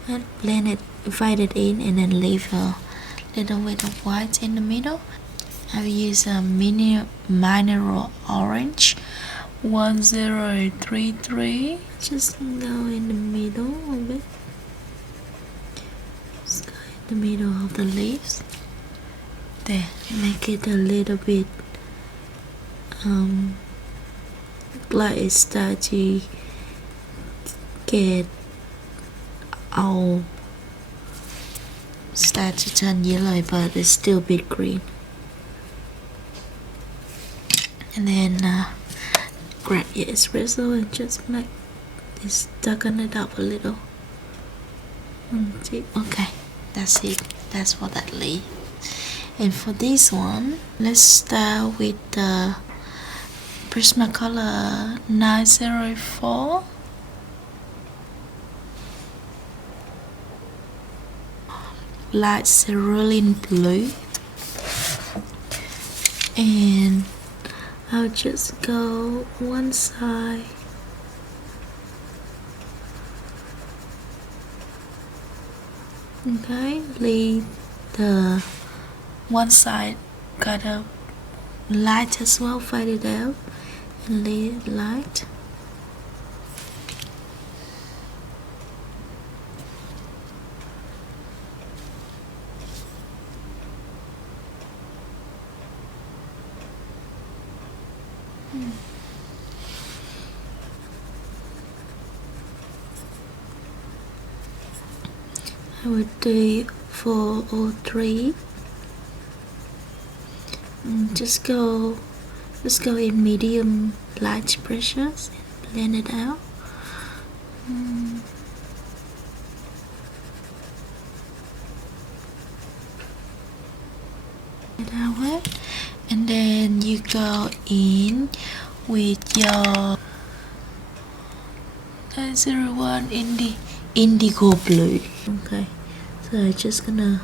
And blend it, invite it in, and then leave a little bit of white in the middle. I've used a mineral orange 1033. Just go in the middle of it. Just go in the middle of the leaves. There, make it a little bit like it starts to get all start to turn yellow, but it's still a bit green. And then grab your espresso and just like this, darken it up a little. Okay, that's it. That's for that leaf. And for this one, let's start with the Prismacolor 904. Light cerulean blue, and I'll just go one side. Okay, leave the one side kind of light as well, fade it out and leave it light. I would do 4 or 3. Just go in medium light brushes and blend it out. That way, and then you go in with your 901 indigo blue. Okay, so I'm just gonna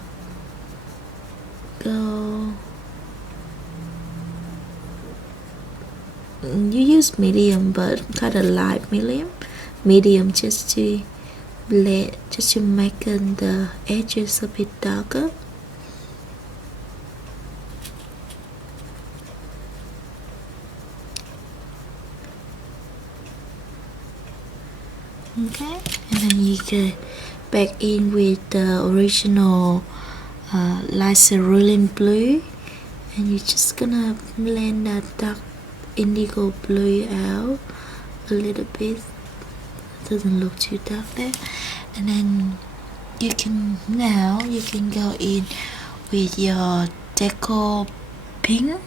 go. You use medium, but kind of light medium just to blend, just to make the edges a bit darker. Okay, and then you go back in with the original light cerulean blue, and you're just gonna blend that dark indigo blue out a little bit. It doesn't look too dark there. And then you can go in with your deco pink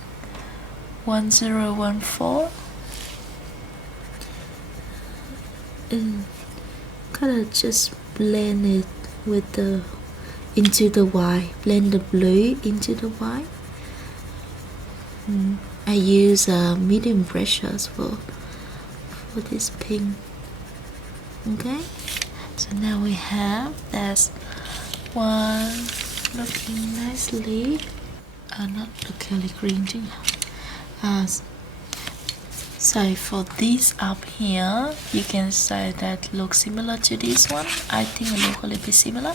1014. And kind of just blend it with into the white, blend the blue into the white. I use medium brushes for this pink. Okay, so now we have that one looking nicely. Not the Kelly green thing. So for this up here, you can say that looks similar to this one. I think it looks a little bit similar.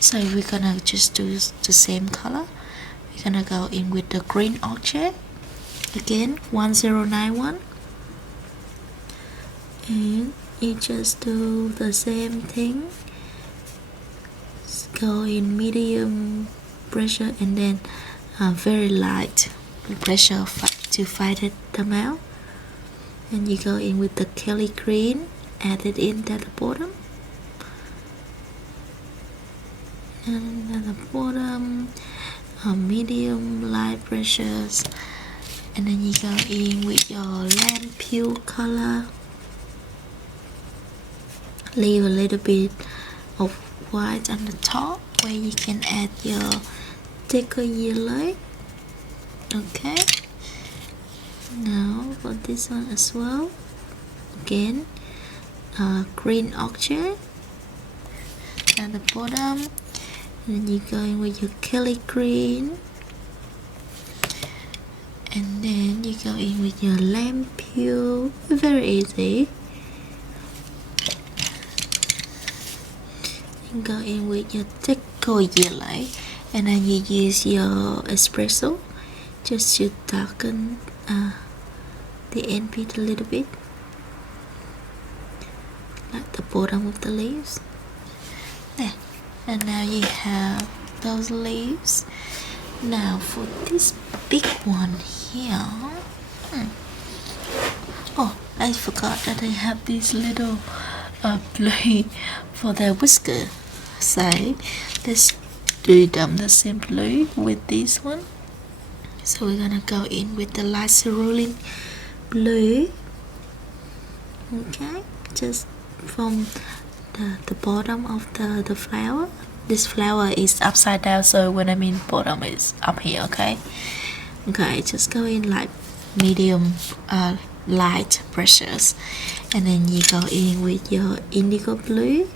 So we're gonna just do the same color. We're gonna go in with the green orchid again, 1091, and you just do the same thing. Just go in medium pressure and then very light pressure to fight them out. And you go in with the Kelly green, add it in at the bottom, and at the bottom medium light brushes, and then you go in with your lamp peel color leave a little bit of white on the top where you can add your thicker yellow. Okay, now for this one as well, again green ochre at the bottom, and you're going with your Kelly green, and then you go in with your lamp hue. Very easy. And go in with your thicker yellow, and then you use your espresso just to darken the end bit a little bit, like the bottom of the leaves there. And now you have those leaves. Now for this big one here, oh, I forgot that I have this little blue for the whisker. So let's do them the same blue with this one. So we're gonna go in with the light cerulean blue. Okay, just from the bottom of the flower. This flower is upside down, so when I mean bottom is up here. Okay, just go in like medium light brushes, and then you go in with your indigo blue,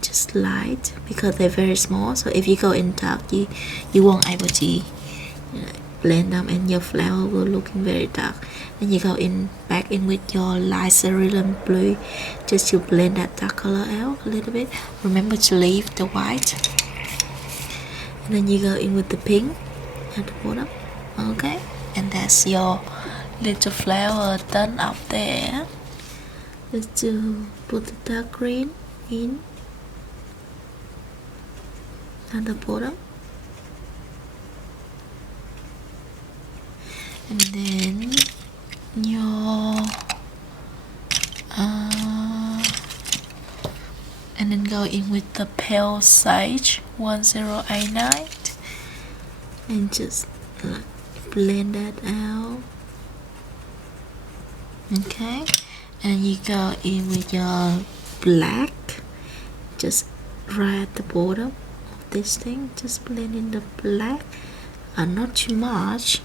just light, because they're very small. So if you go in dark, you won't able to blend them, and your flower will looking very dark. And you go in back in with your light cerulean blue just to blend that dark color out a little bit. Remember to leave the white, and then you go in with the pink at the bottom. Okay, and that's your little flower done up there. Let's put the dark green in at the bottom, and then your and then go in with the pale sage 1089 and just like blend that out. Okay, and you go in with your black, just right at the bottom of this thing, just blend in the black, and not too much.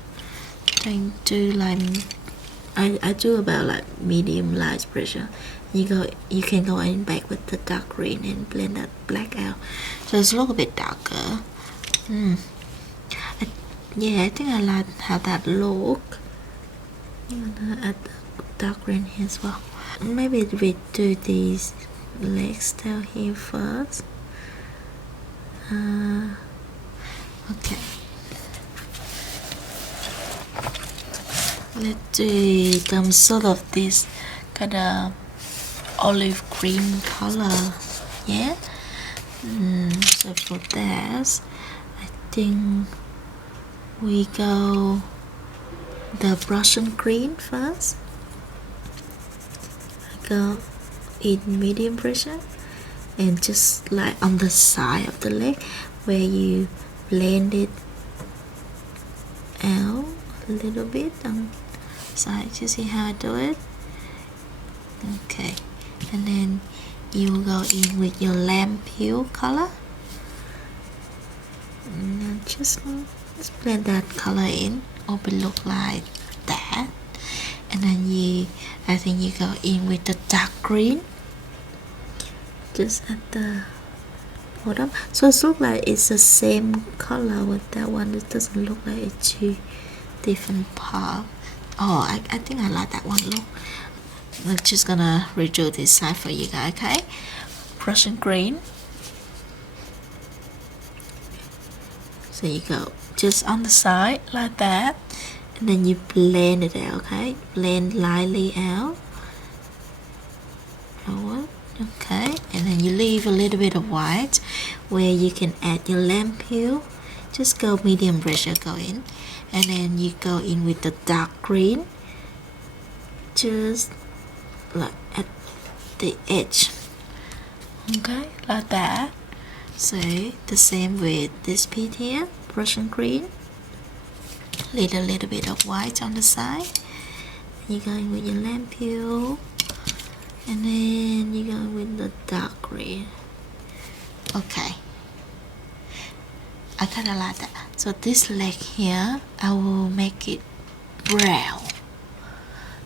Trying to like I do about like medium light pressure. You can go in back with the dark green and blend that black out, so it's a little bit darker. I think I like how that look. I'm gonna add the dark green here as well. Maybe we do these legs down here first. Okay, let's do some sort of this kind of olive green color. Yeah. So for that, I think we go the Russian green first. I go in medium pressure, and just like on the side of the leg where you blend it out a little bit on the side. You see how I do it? Okay, and then you go in with your lamp hue color, and then just blend that color in, or it look like that. And then I think you go in with the dark green just at the bottom, so it looks like it's the same color with that one. It doesn't look like it's two different parts. Oh, I think I like that one look. I'm just gonna redo this side for you guys. Okay, Russian green. So you go just on the side like that, and then you blend it out. Okay, blend lightly out. Okay, and then you leave a little bit of white where you can add your lamp hue. Just go medium pressure, go in, and then you go in with the dark green, just like at the edge. Okay, like that. So the same with this piece here, Russian green, leave a little bit of white on the side. You go in with your lamp hue, and then you go with the dark green. Okay, I kinda like that. So this leg here, I will make it brown.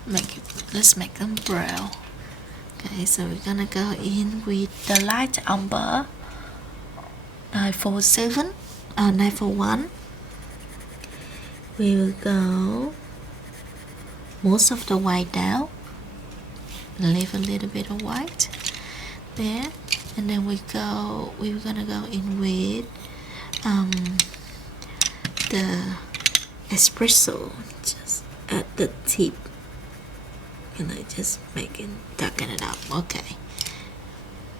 Let's make them brown. Okay, so we're gonna go in with the light umber 947 or 941. We will go most of the white down, leave a little bit of white there, and then we're gonna go in with the espresso just at the tip, and I just darken it up. Okay,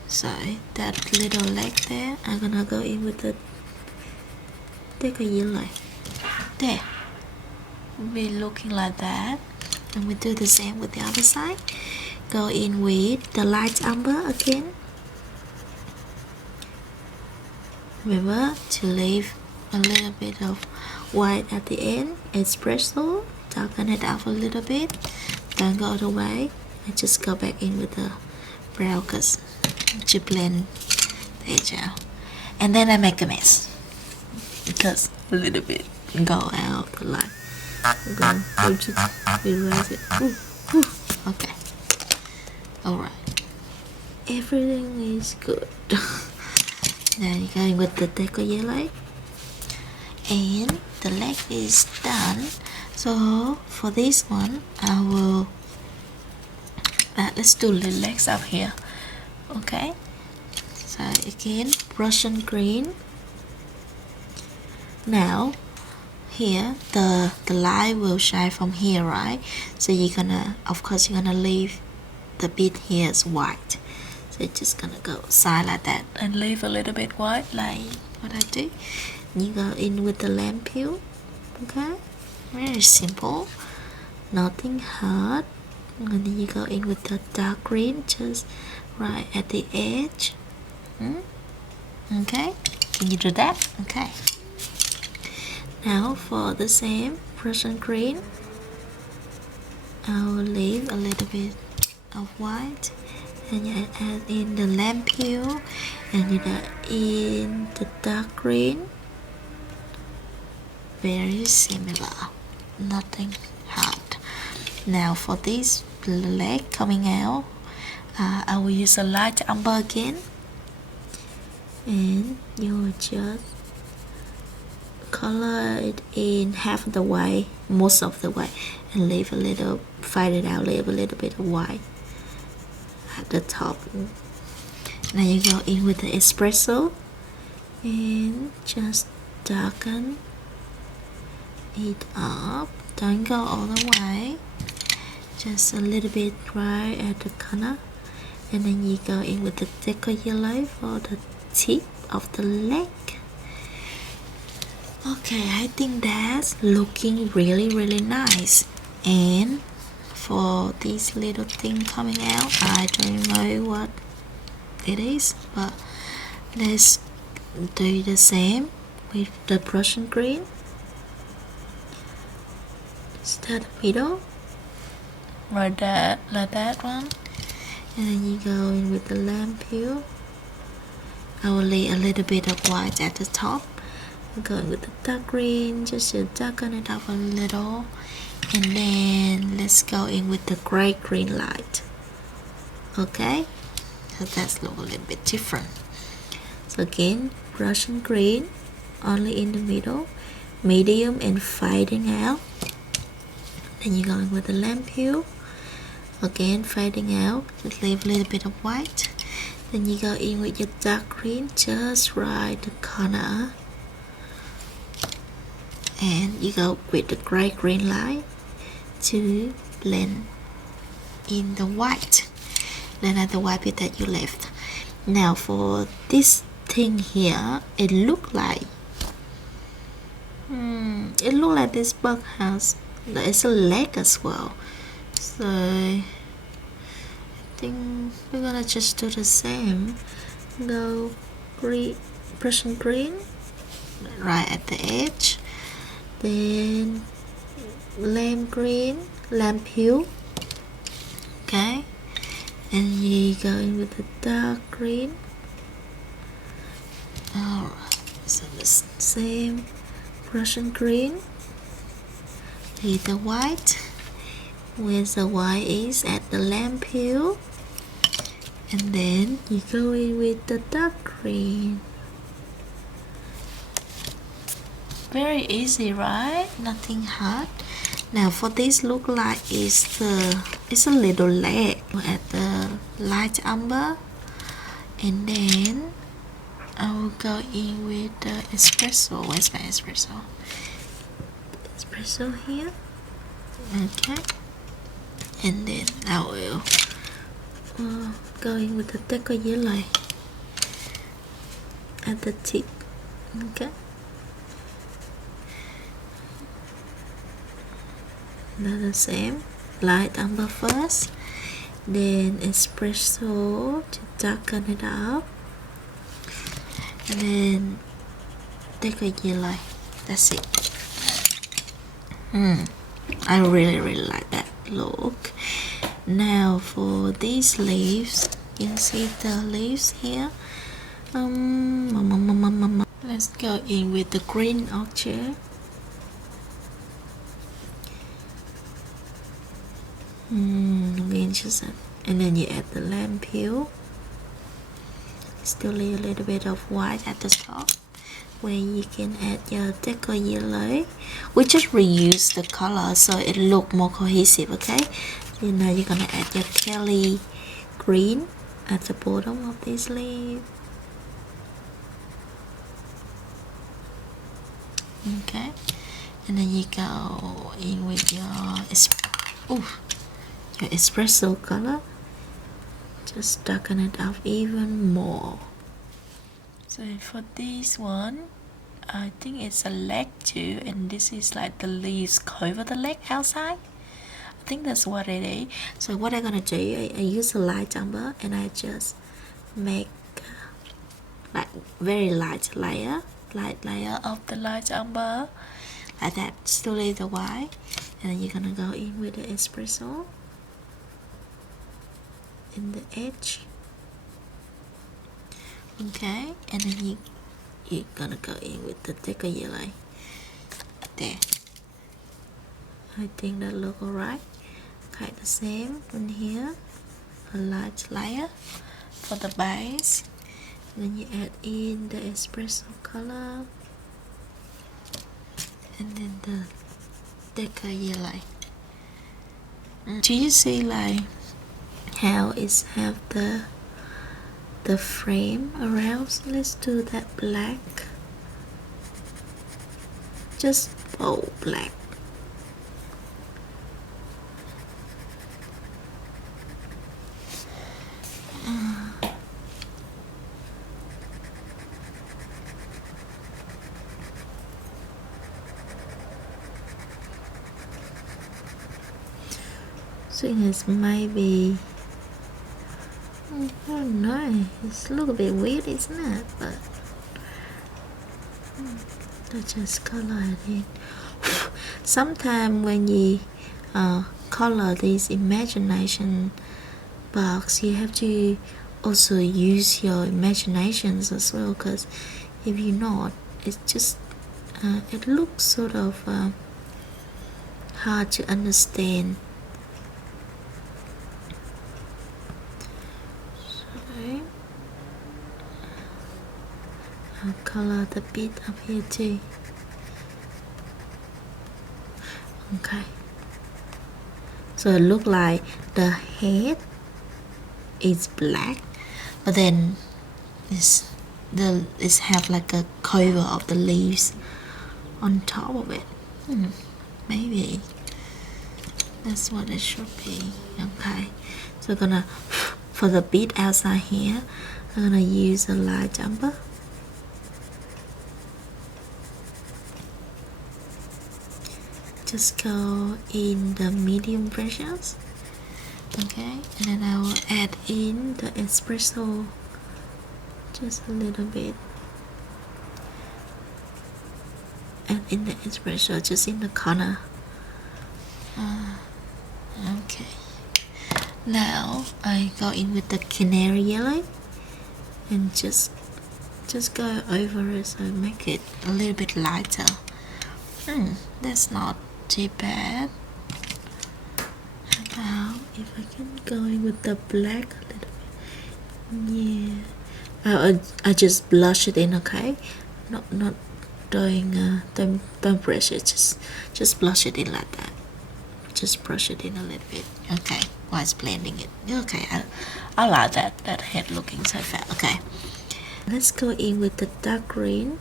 so that little leg there, I'm gonna go in with the yellow there. Be looking like that, and we do the same with the other side. Go in with the light umber again. Remember to leave a little bit of white at the end. Espresso, darken it up a little bit. Don't go all the way. I just go back in with the brown because to blend the edge out. And then I make a mess because a little bit go out the line. We'll just erase it. Okay. Alright. Everything is good. Now you're going with the deco yellow. And the leg is done. So for this one, I will let's do the legs up here. Okay. So again, Russian green. Now here the light will shine from here, right? So you're gonna leave the bit here as white. So you're just gonna go side like that and leave a little bit white, like what I do. You go in with the lamp peel. Okay, very simple, nothing hard. And then you go in with the dark green just right at the edge. Okay, can you do that? Okay. Now for the same Russian green, I will leave a little bit of white, and you add in the lamp hue, and you add in the dark green. Very similar, nothing hard. Now for this leg coming out, I will use a light umber again, and you will just color it in half the way, most of the way, and leave a little, fade it out, leave a little bit of white at the top. Now you go in with the espresso and just darken it up. Don't go all the way, just a little bit right at the corner. And then you go in with the deco yellow for the tip of the leg. Okay, I think that's looking really nice. And for this little thing coming out, I don't know what it is, but let's do the same with the Prussian green. Start the middle, like that one, and then you go in with the lamp hue. I will lay a little bit of white at the top. Going with the dark green, just to darken it up a little, and then let's go in with the gray green light. Okay, so that's look a little bit different. So again, Russian green only in the middle, medium and fading out. Then you're going with the lamp hue, again fading out, just leave a little bit of white. Then you go in with your dark green, just right the corner, and you go with the gray green light to blend in the white, blend out the white bit that you left. Now for this thing here, it look like this bug has, it's a leg as well. So I think we're gonna just do the same. Go green, Prussian green right at the edge, then lamp green, lamp hue. Okay, and you go in with the dark green. Alright, so the same Russian green with the white, where the white is at the lamp hue, and then you go in with the dark green. Very easy, right? Nothing hard. Now for this look like it's a little leg at the light umber, and then I will go in with the espresso. Where's my espresso? Espresso here. Okay. And then I will go in with the deco yellow at the tip. Okay. Now the same. Light umber first, then espresso to darken it up, and then deco yellow. That's it. I really like that look. Now for these leaves, you can see the leaves here. Let's go in with the green orchid. And then you add the lamp hue. Still leave a little bit of white at the top, where you can add your deco yellow. We just reuse the color so it look more cohesive. Okay, so now you're gonna add your Kelly green at the bottom of this leaf. Okay, and then you go in with your espresso color. Just darken it up even more. So for this one, I think it's a leg too, and this is like the leaves cover the leg outside. I think that's what it is. So what I'm gonna do, I use a light umber, and I just make like very light layer of the light umber, like that. Still leave the white, and then you're gonna go in with the espresso in the edge. Okay, and then you're gonna go in with the deco yellow there. I think that look alright. Okay, the same in here, a light layer for the base, and then you add in the espresso color, and then the deco yellow. Do you see like how it's have the frame around? So let's do that black, just bold black. So it's maybe, I don't know, it's a little bit weird, isn't it? But let's just color it in. Sometimes when you color these imagination box, you have to also use your imaginations as well, because if you're not, it's just it looks sort of hard to understand. I'll color the bit up here too. Okay, so it look like the head is black, but then it's have like a cover of the leaves on top of it. Maybe that's what it should be. Okay, so for the bit outside here, I'm gonna use a light umber. Just go in the medium brushes. Okay, and then I will add in the espresso, just a little bit. And in the espresso, just in the corner. Okay, Now I go in with the canary yellow and just go over it, so make it a little bit lighter. That's not too bad. Now if I can go in with the black a little bit, yeah. I just blush it in, okay? Not doing don't brush it, just blush it in like that. Just brush it in a little bit, okay, while it's blending it. Okay, I like that head looking so fair. Okay, let's go in with the dark green,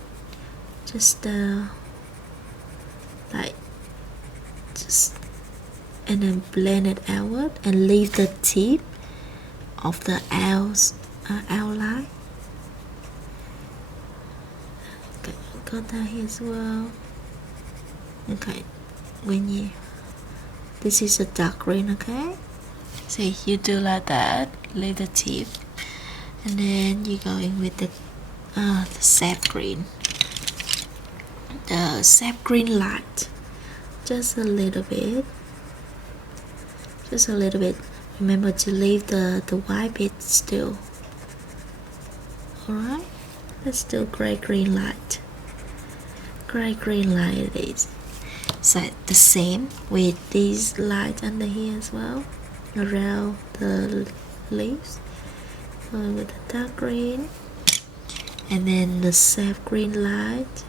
just like just, and then blend it outward and leave the tip of the outline. Okay, got that here as well. Okay, this is a dark green, okay? See, you do like that, leave the tip, and then you go in with the sap green. The sap green light, just a little bit. Remember to leave the white bit still. Alright, let's do gray green light. Gray green light it is. So the same with these lights under here as well, around the leaves. So with the dark green, and then the sap green light,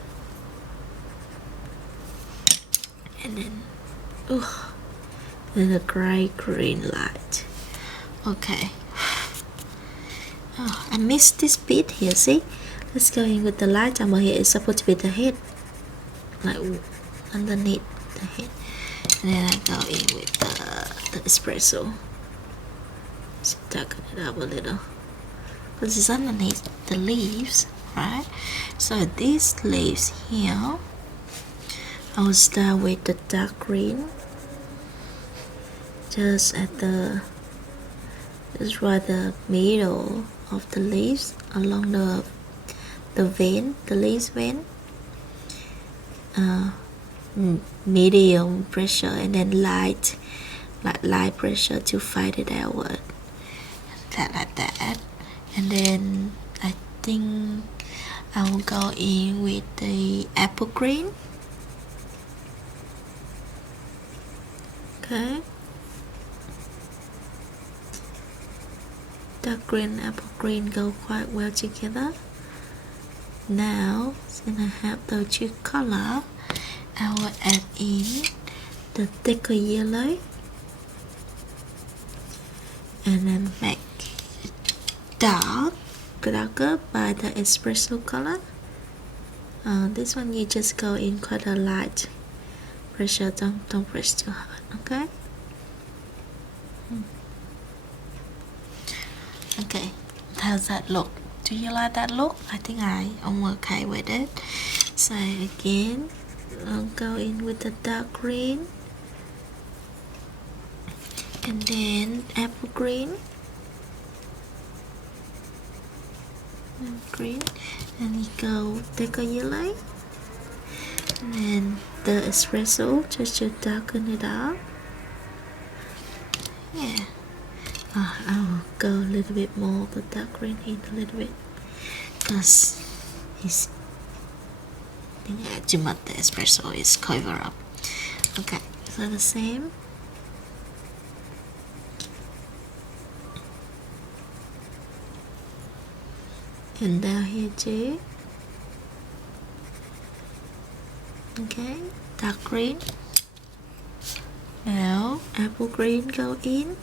and then the gray green light. Okay. Oh, I missed this bit here. See, let's go in with the light over here. It's supposed to be the head, like underneath the head, and then I go in with the espresso. Just darken it up a little because it's underneath the leaves, right? So these leaves here, I will start with the dark green, just right the middle of the leaves, along the leaves vein. Medium pressure and then light pressure to fight it outward, like that. And then I think I will go in with the apple green. Okay, dark green, apple green go quite well together. Now since I have those two color, I will add in the thicker yellow and then make it darker by the espresso color. This one you just go in quite a light pressure, don't press too hard, okay? Okay, how's that look? Do you like that look? I think I'm okay with it. So again, I'll go in with the dark green and then apple green and you go thicker yellow and then the espresso just to darken it up. Yeah, I'll go a little bit more of the dark green in a little bit because it's too much. The espresso is cover up. Okay, so the same. And down here too. Okay, dark green. Now apple green go in.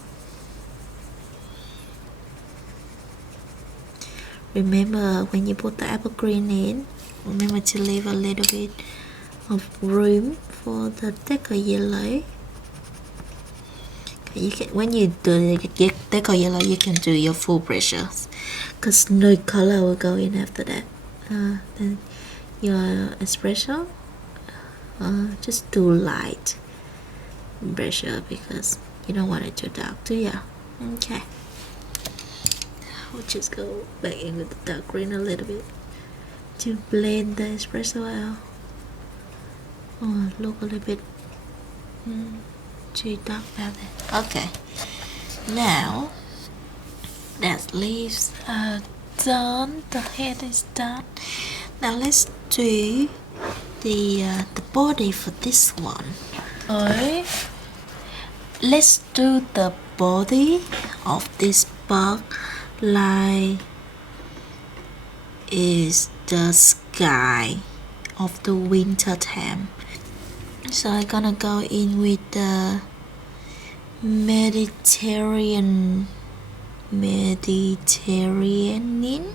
Remember when you put the apple green in, remember to leave a little bit of room for the thicker yellow. Okay, you can, when you do the thicker yellow, you can do your full pressure because no color will go in after that. Then your espresso, just do light pressure because you don't want it too dark, do ya? Okay. We'll just go back in with the dark green a little bit to blend the espresso out. Look a little bit too dark down there. Okay, Now that leaves are done, the head is done. Now let's do the body for this one. Alright, let's do the body of this bug like is the sky of the winter time. So I'm gonna go in with the Mediterranean Mediterranean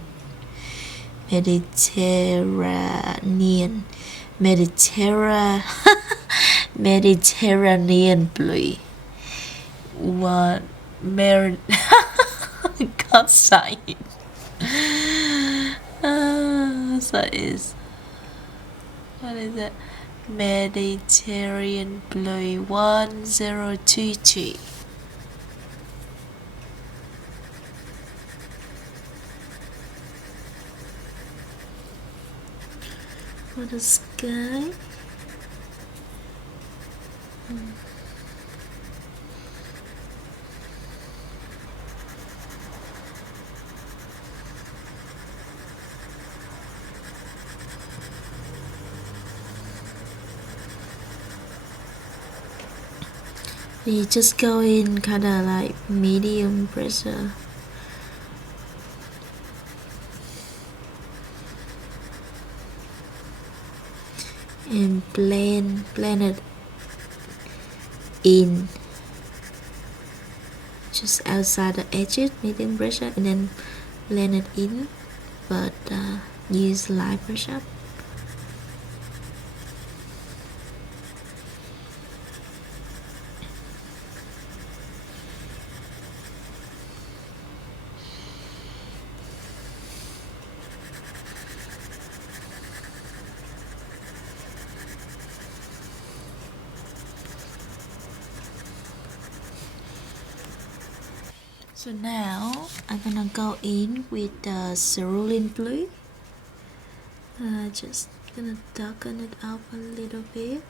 blue. What can't say it. So it's, what is it? Mediterranean blue 1022. For the sky. You just go in kinda like medium pressure. And blend it in just outside the edges, medium pressure, and then blend it in, but use light pressure. So now I'm gonna go in with the cerulean blue. Just gonna darken it up a little bit.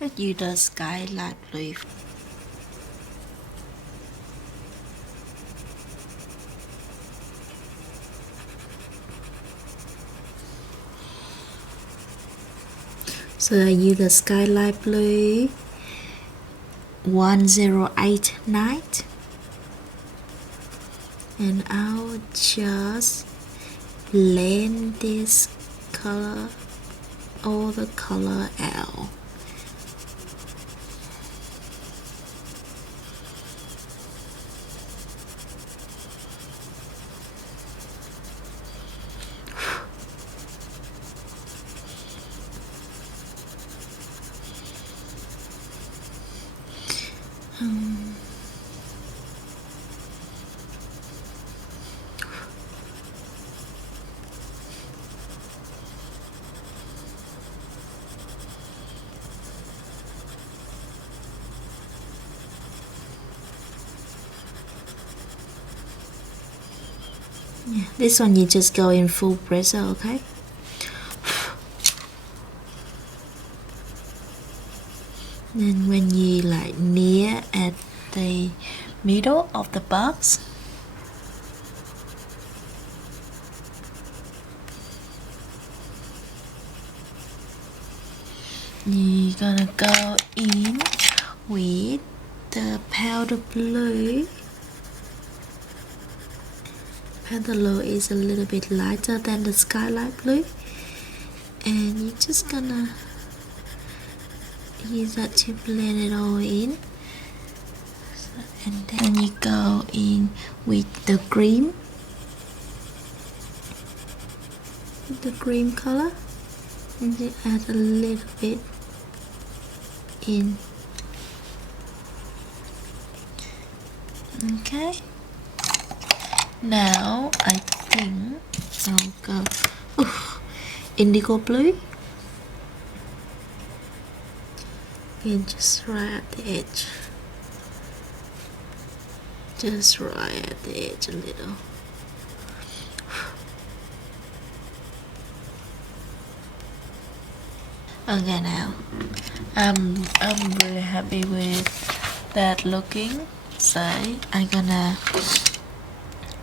Let's use the skylight blue. So I use the skylight blue 1089, and I'll just blend this color, all the color out. Yeah, this one you just go in full pressure, okay? Then when you like near at the middle of the box, you're gonna go in with the powder blue. Powder blue is a little bit lighter than the skylight blue, and you're just gonna use that to blend it all in. So, and then you go in with the cream color, and then add a little bit in. Okay, now I think I'll go indigo blue and just right at the edge, just right at the edge a little. Okay, now I'm really happy with that looking. So I'm gonna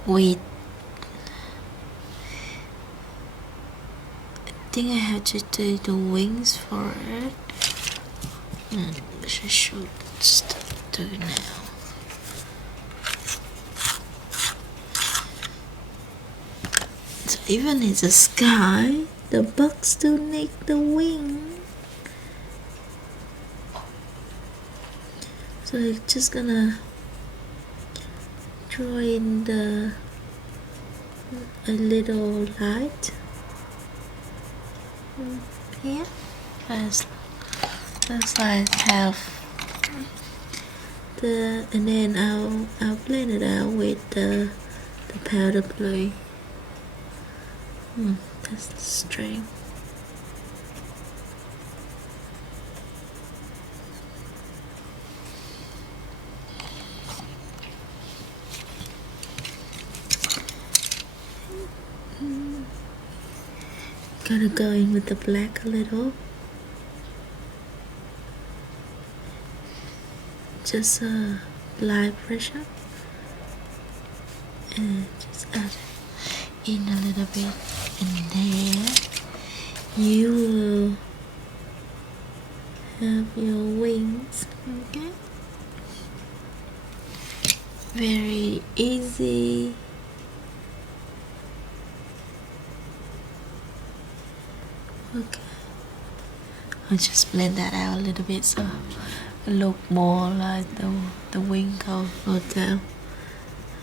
I think I have to do the wings for it. I should just do it now. So even in the sky, the bugs still need the wing. So I'm just gonna draw in a little light here. First, like half and then I'll blend it out with the powder blue. That's the string. Gonna go in with the black a little. Just apply pressure and just add in a little bit, and there you will have your wings. Okay, very easy. Okay, I'll just blend that out a little bit so it look more like the wing go down.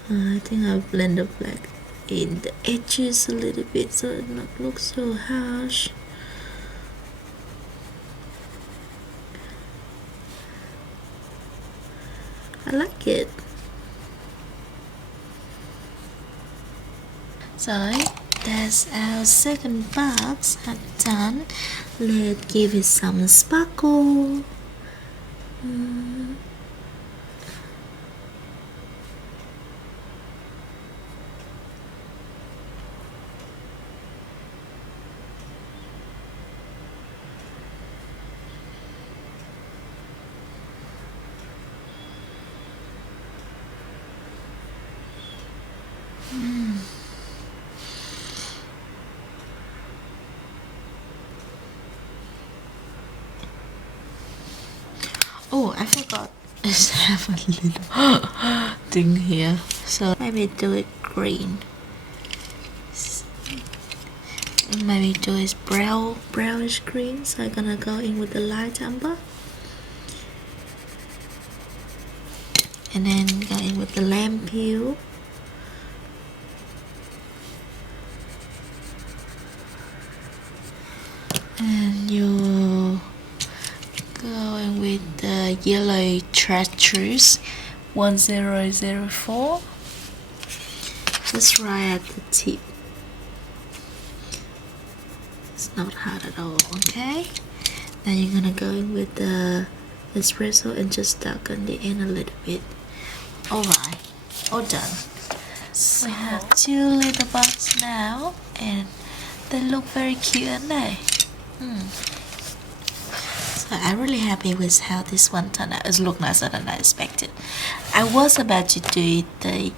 I think I'll blend the black in the edges a little bit so it not look so harsh. I like it. So that's our second box done. Let's give it some sparkle. Oh, I forgot. I have a little thing here. So maybe do it green. Maybe do it brownish green. So I'm gonna go in with the light amber. And then go in with the lamb peel. And you go in with the yellow chartreuse 1004. Just right at the tip. It's not hard at all, okay? Now you're gonna go in with the espresso and just darken the end a little bit. Alright, all done. So we have two little bugs now, and they look very cute, aren't they? So I'm really happy with how this one turned out. It looked nicer than I expected. I was about to do the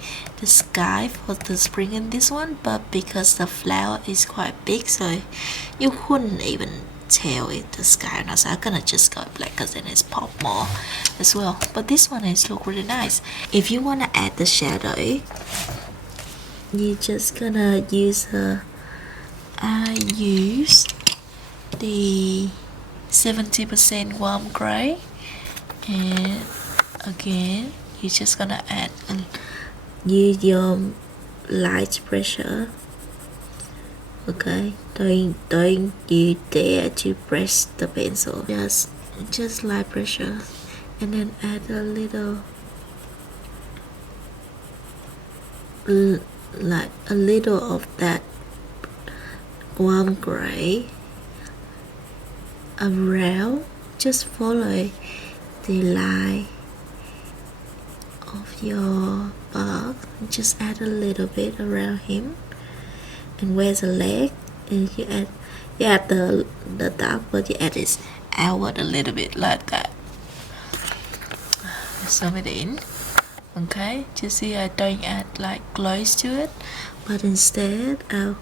sky for the spring in this one, but because the flower is quite big, so you couldn't even tell it the sky or not. So I'm gonna just go black because then it's pop more as well. But this one is look really nice. If you wanna add the shadow, you're just gonna use I use the 70% warm gray, and again you're just gonna add use your light pressure. Okay, don't you dare to press the pencil, just light pressure, and then add a little like a little of that warm gray around. Just follow the line of your bug, just add a little bit around him. And where's the leg, and you add the dark, but you add it outward a little bit like that. Zoom it in. Okay, you see I don't add like close to it, but instead I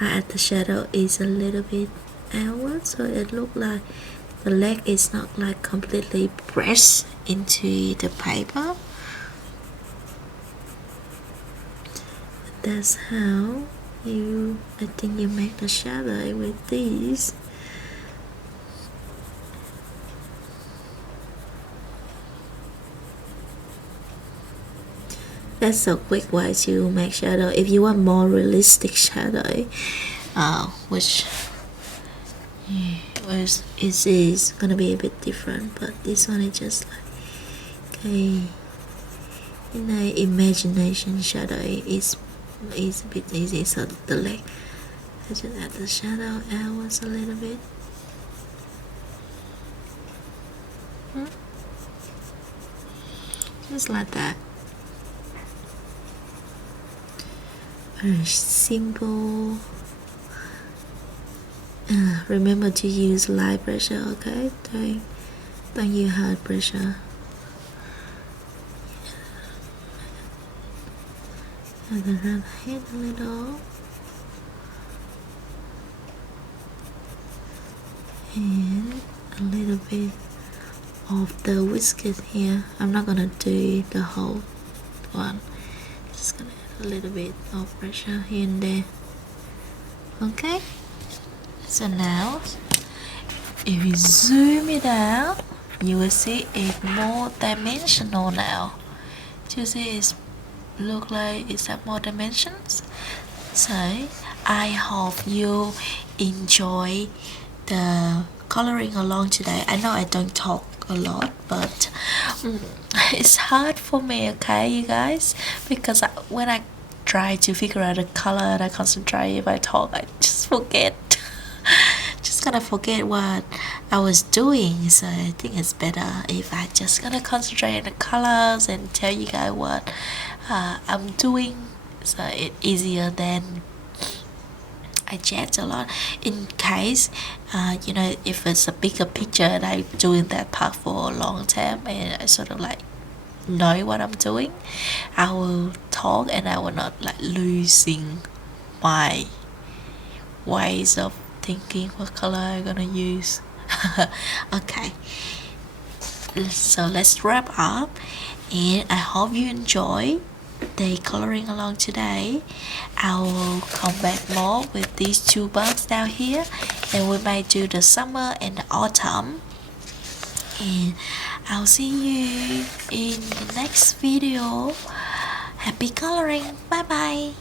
add the shadow is a little bit outward, so it look like the leg is not like completely pressed into the paper. That's how I think you make the shadow with these. That's a quick way to make shadow. If you want more realistic shadow, which is gonna be a bit different, but this one is just like, okay, imagination shadow is a bit easy. So the leg, I just add the shadow outwards a little bit. Just like that. Very simple. Remember to use light pressure, okay? Don't use hard pressure. And then around the head a little. And a little bit of the whiskers here. I'm not gonna do the whole one. Just gonna add a little bit of pressure here and there. Okay? So now, if you zoom it out, you will see it's more dimensional now. Do you see it's look like it's have more dimensions? So I hope you enjoy the coloring along today. I know I don't talk a lot, but it's hard for me, okay, you guys, because when I try to figure out a color and I concentrate, if I talk, I just forget. Just gonna forget what I was doing. So I think it's better if I just gonna concentrate on the colors and tell you guys what I'm doing, so it's easier than I chat a lot. In case if it's a bigger picture and I'm doing that part for a long time and I sort of like know what I'm doing, I will talk and I will not like losing my ways of thinking what color I'm gonna use. Okay, so let's wrap up, and I hope you enjoy the coloring along today. I will come back more with these two bugs down here, and we might do the summer and the autumn, and I'll see you in the next video. Happy coloring. Bye bye.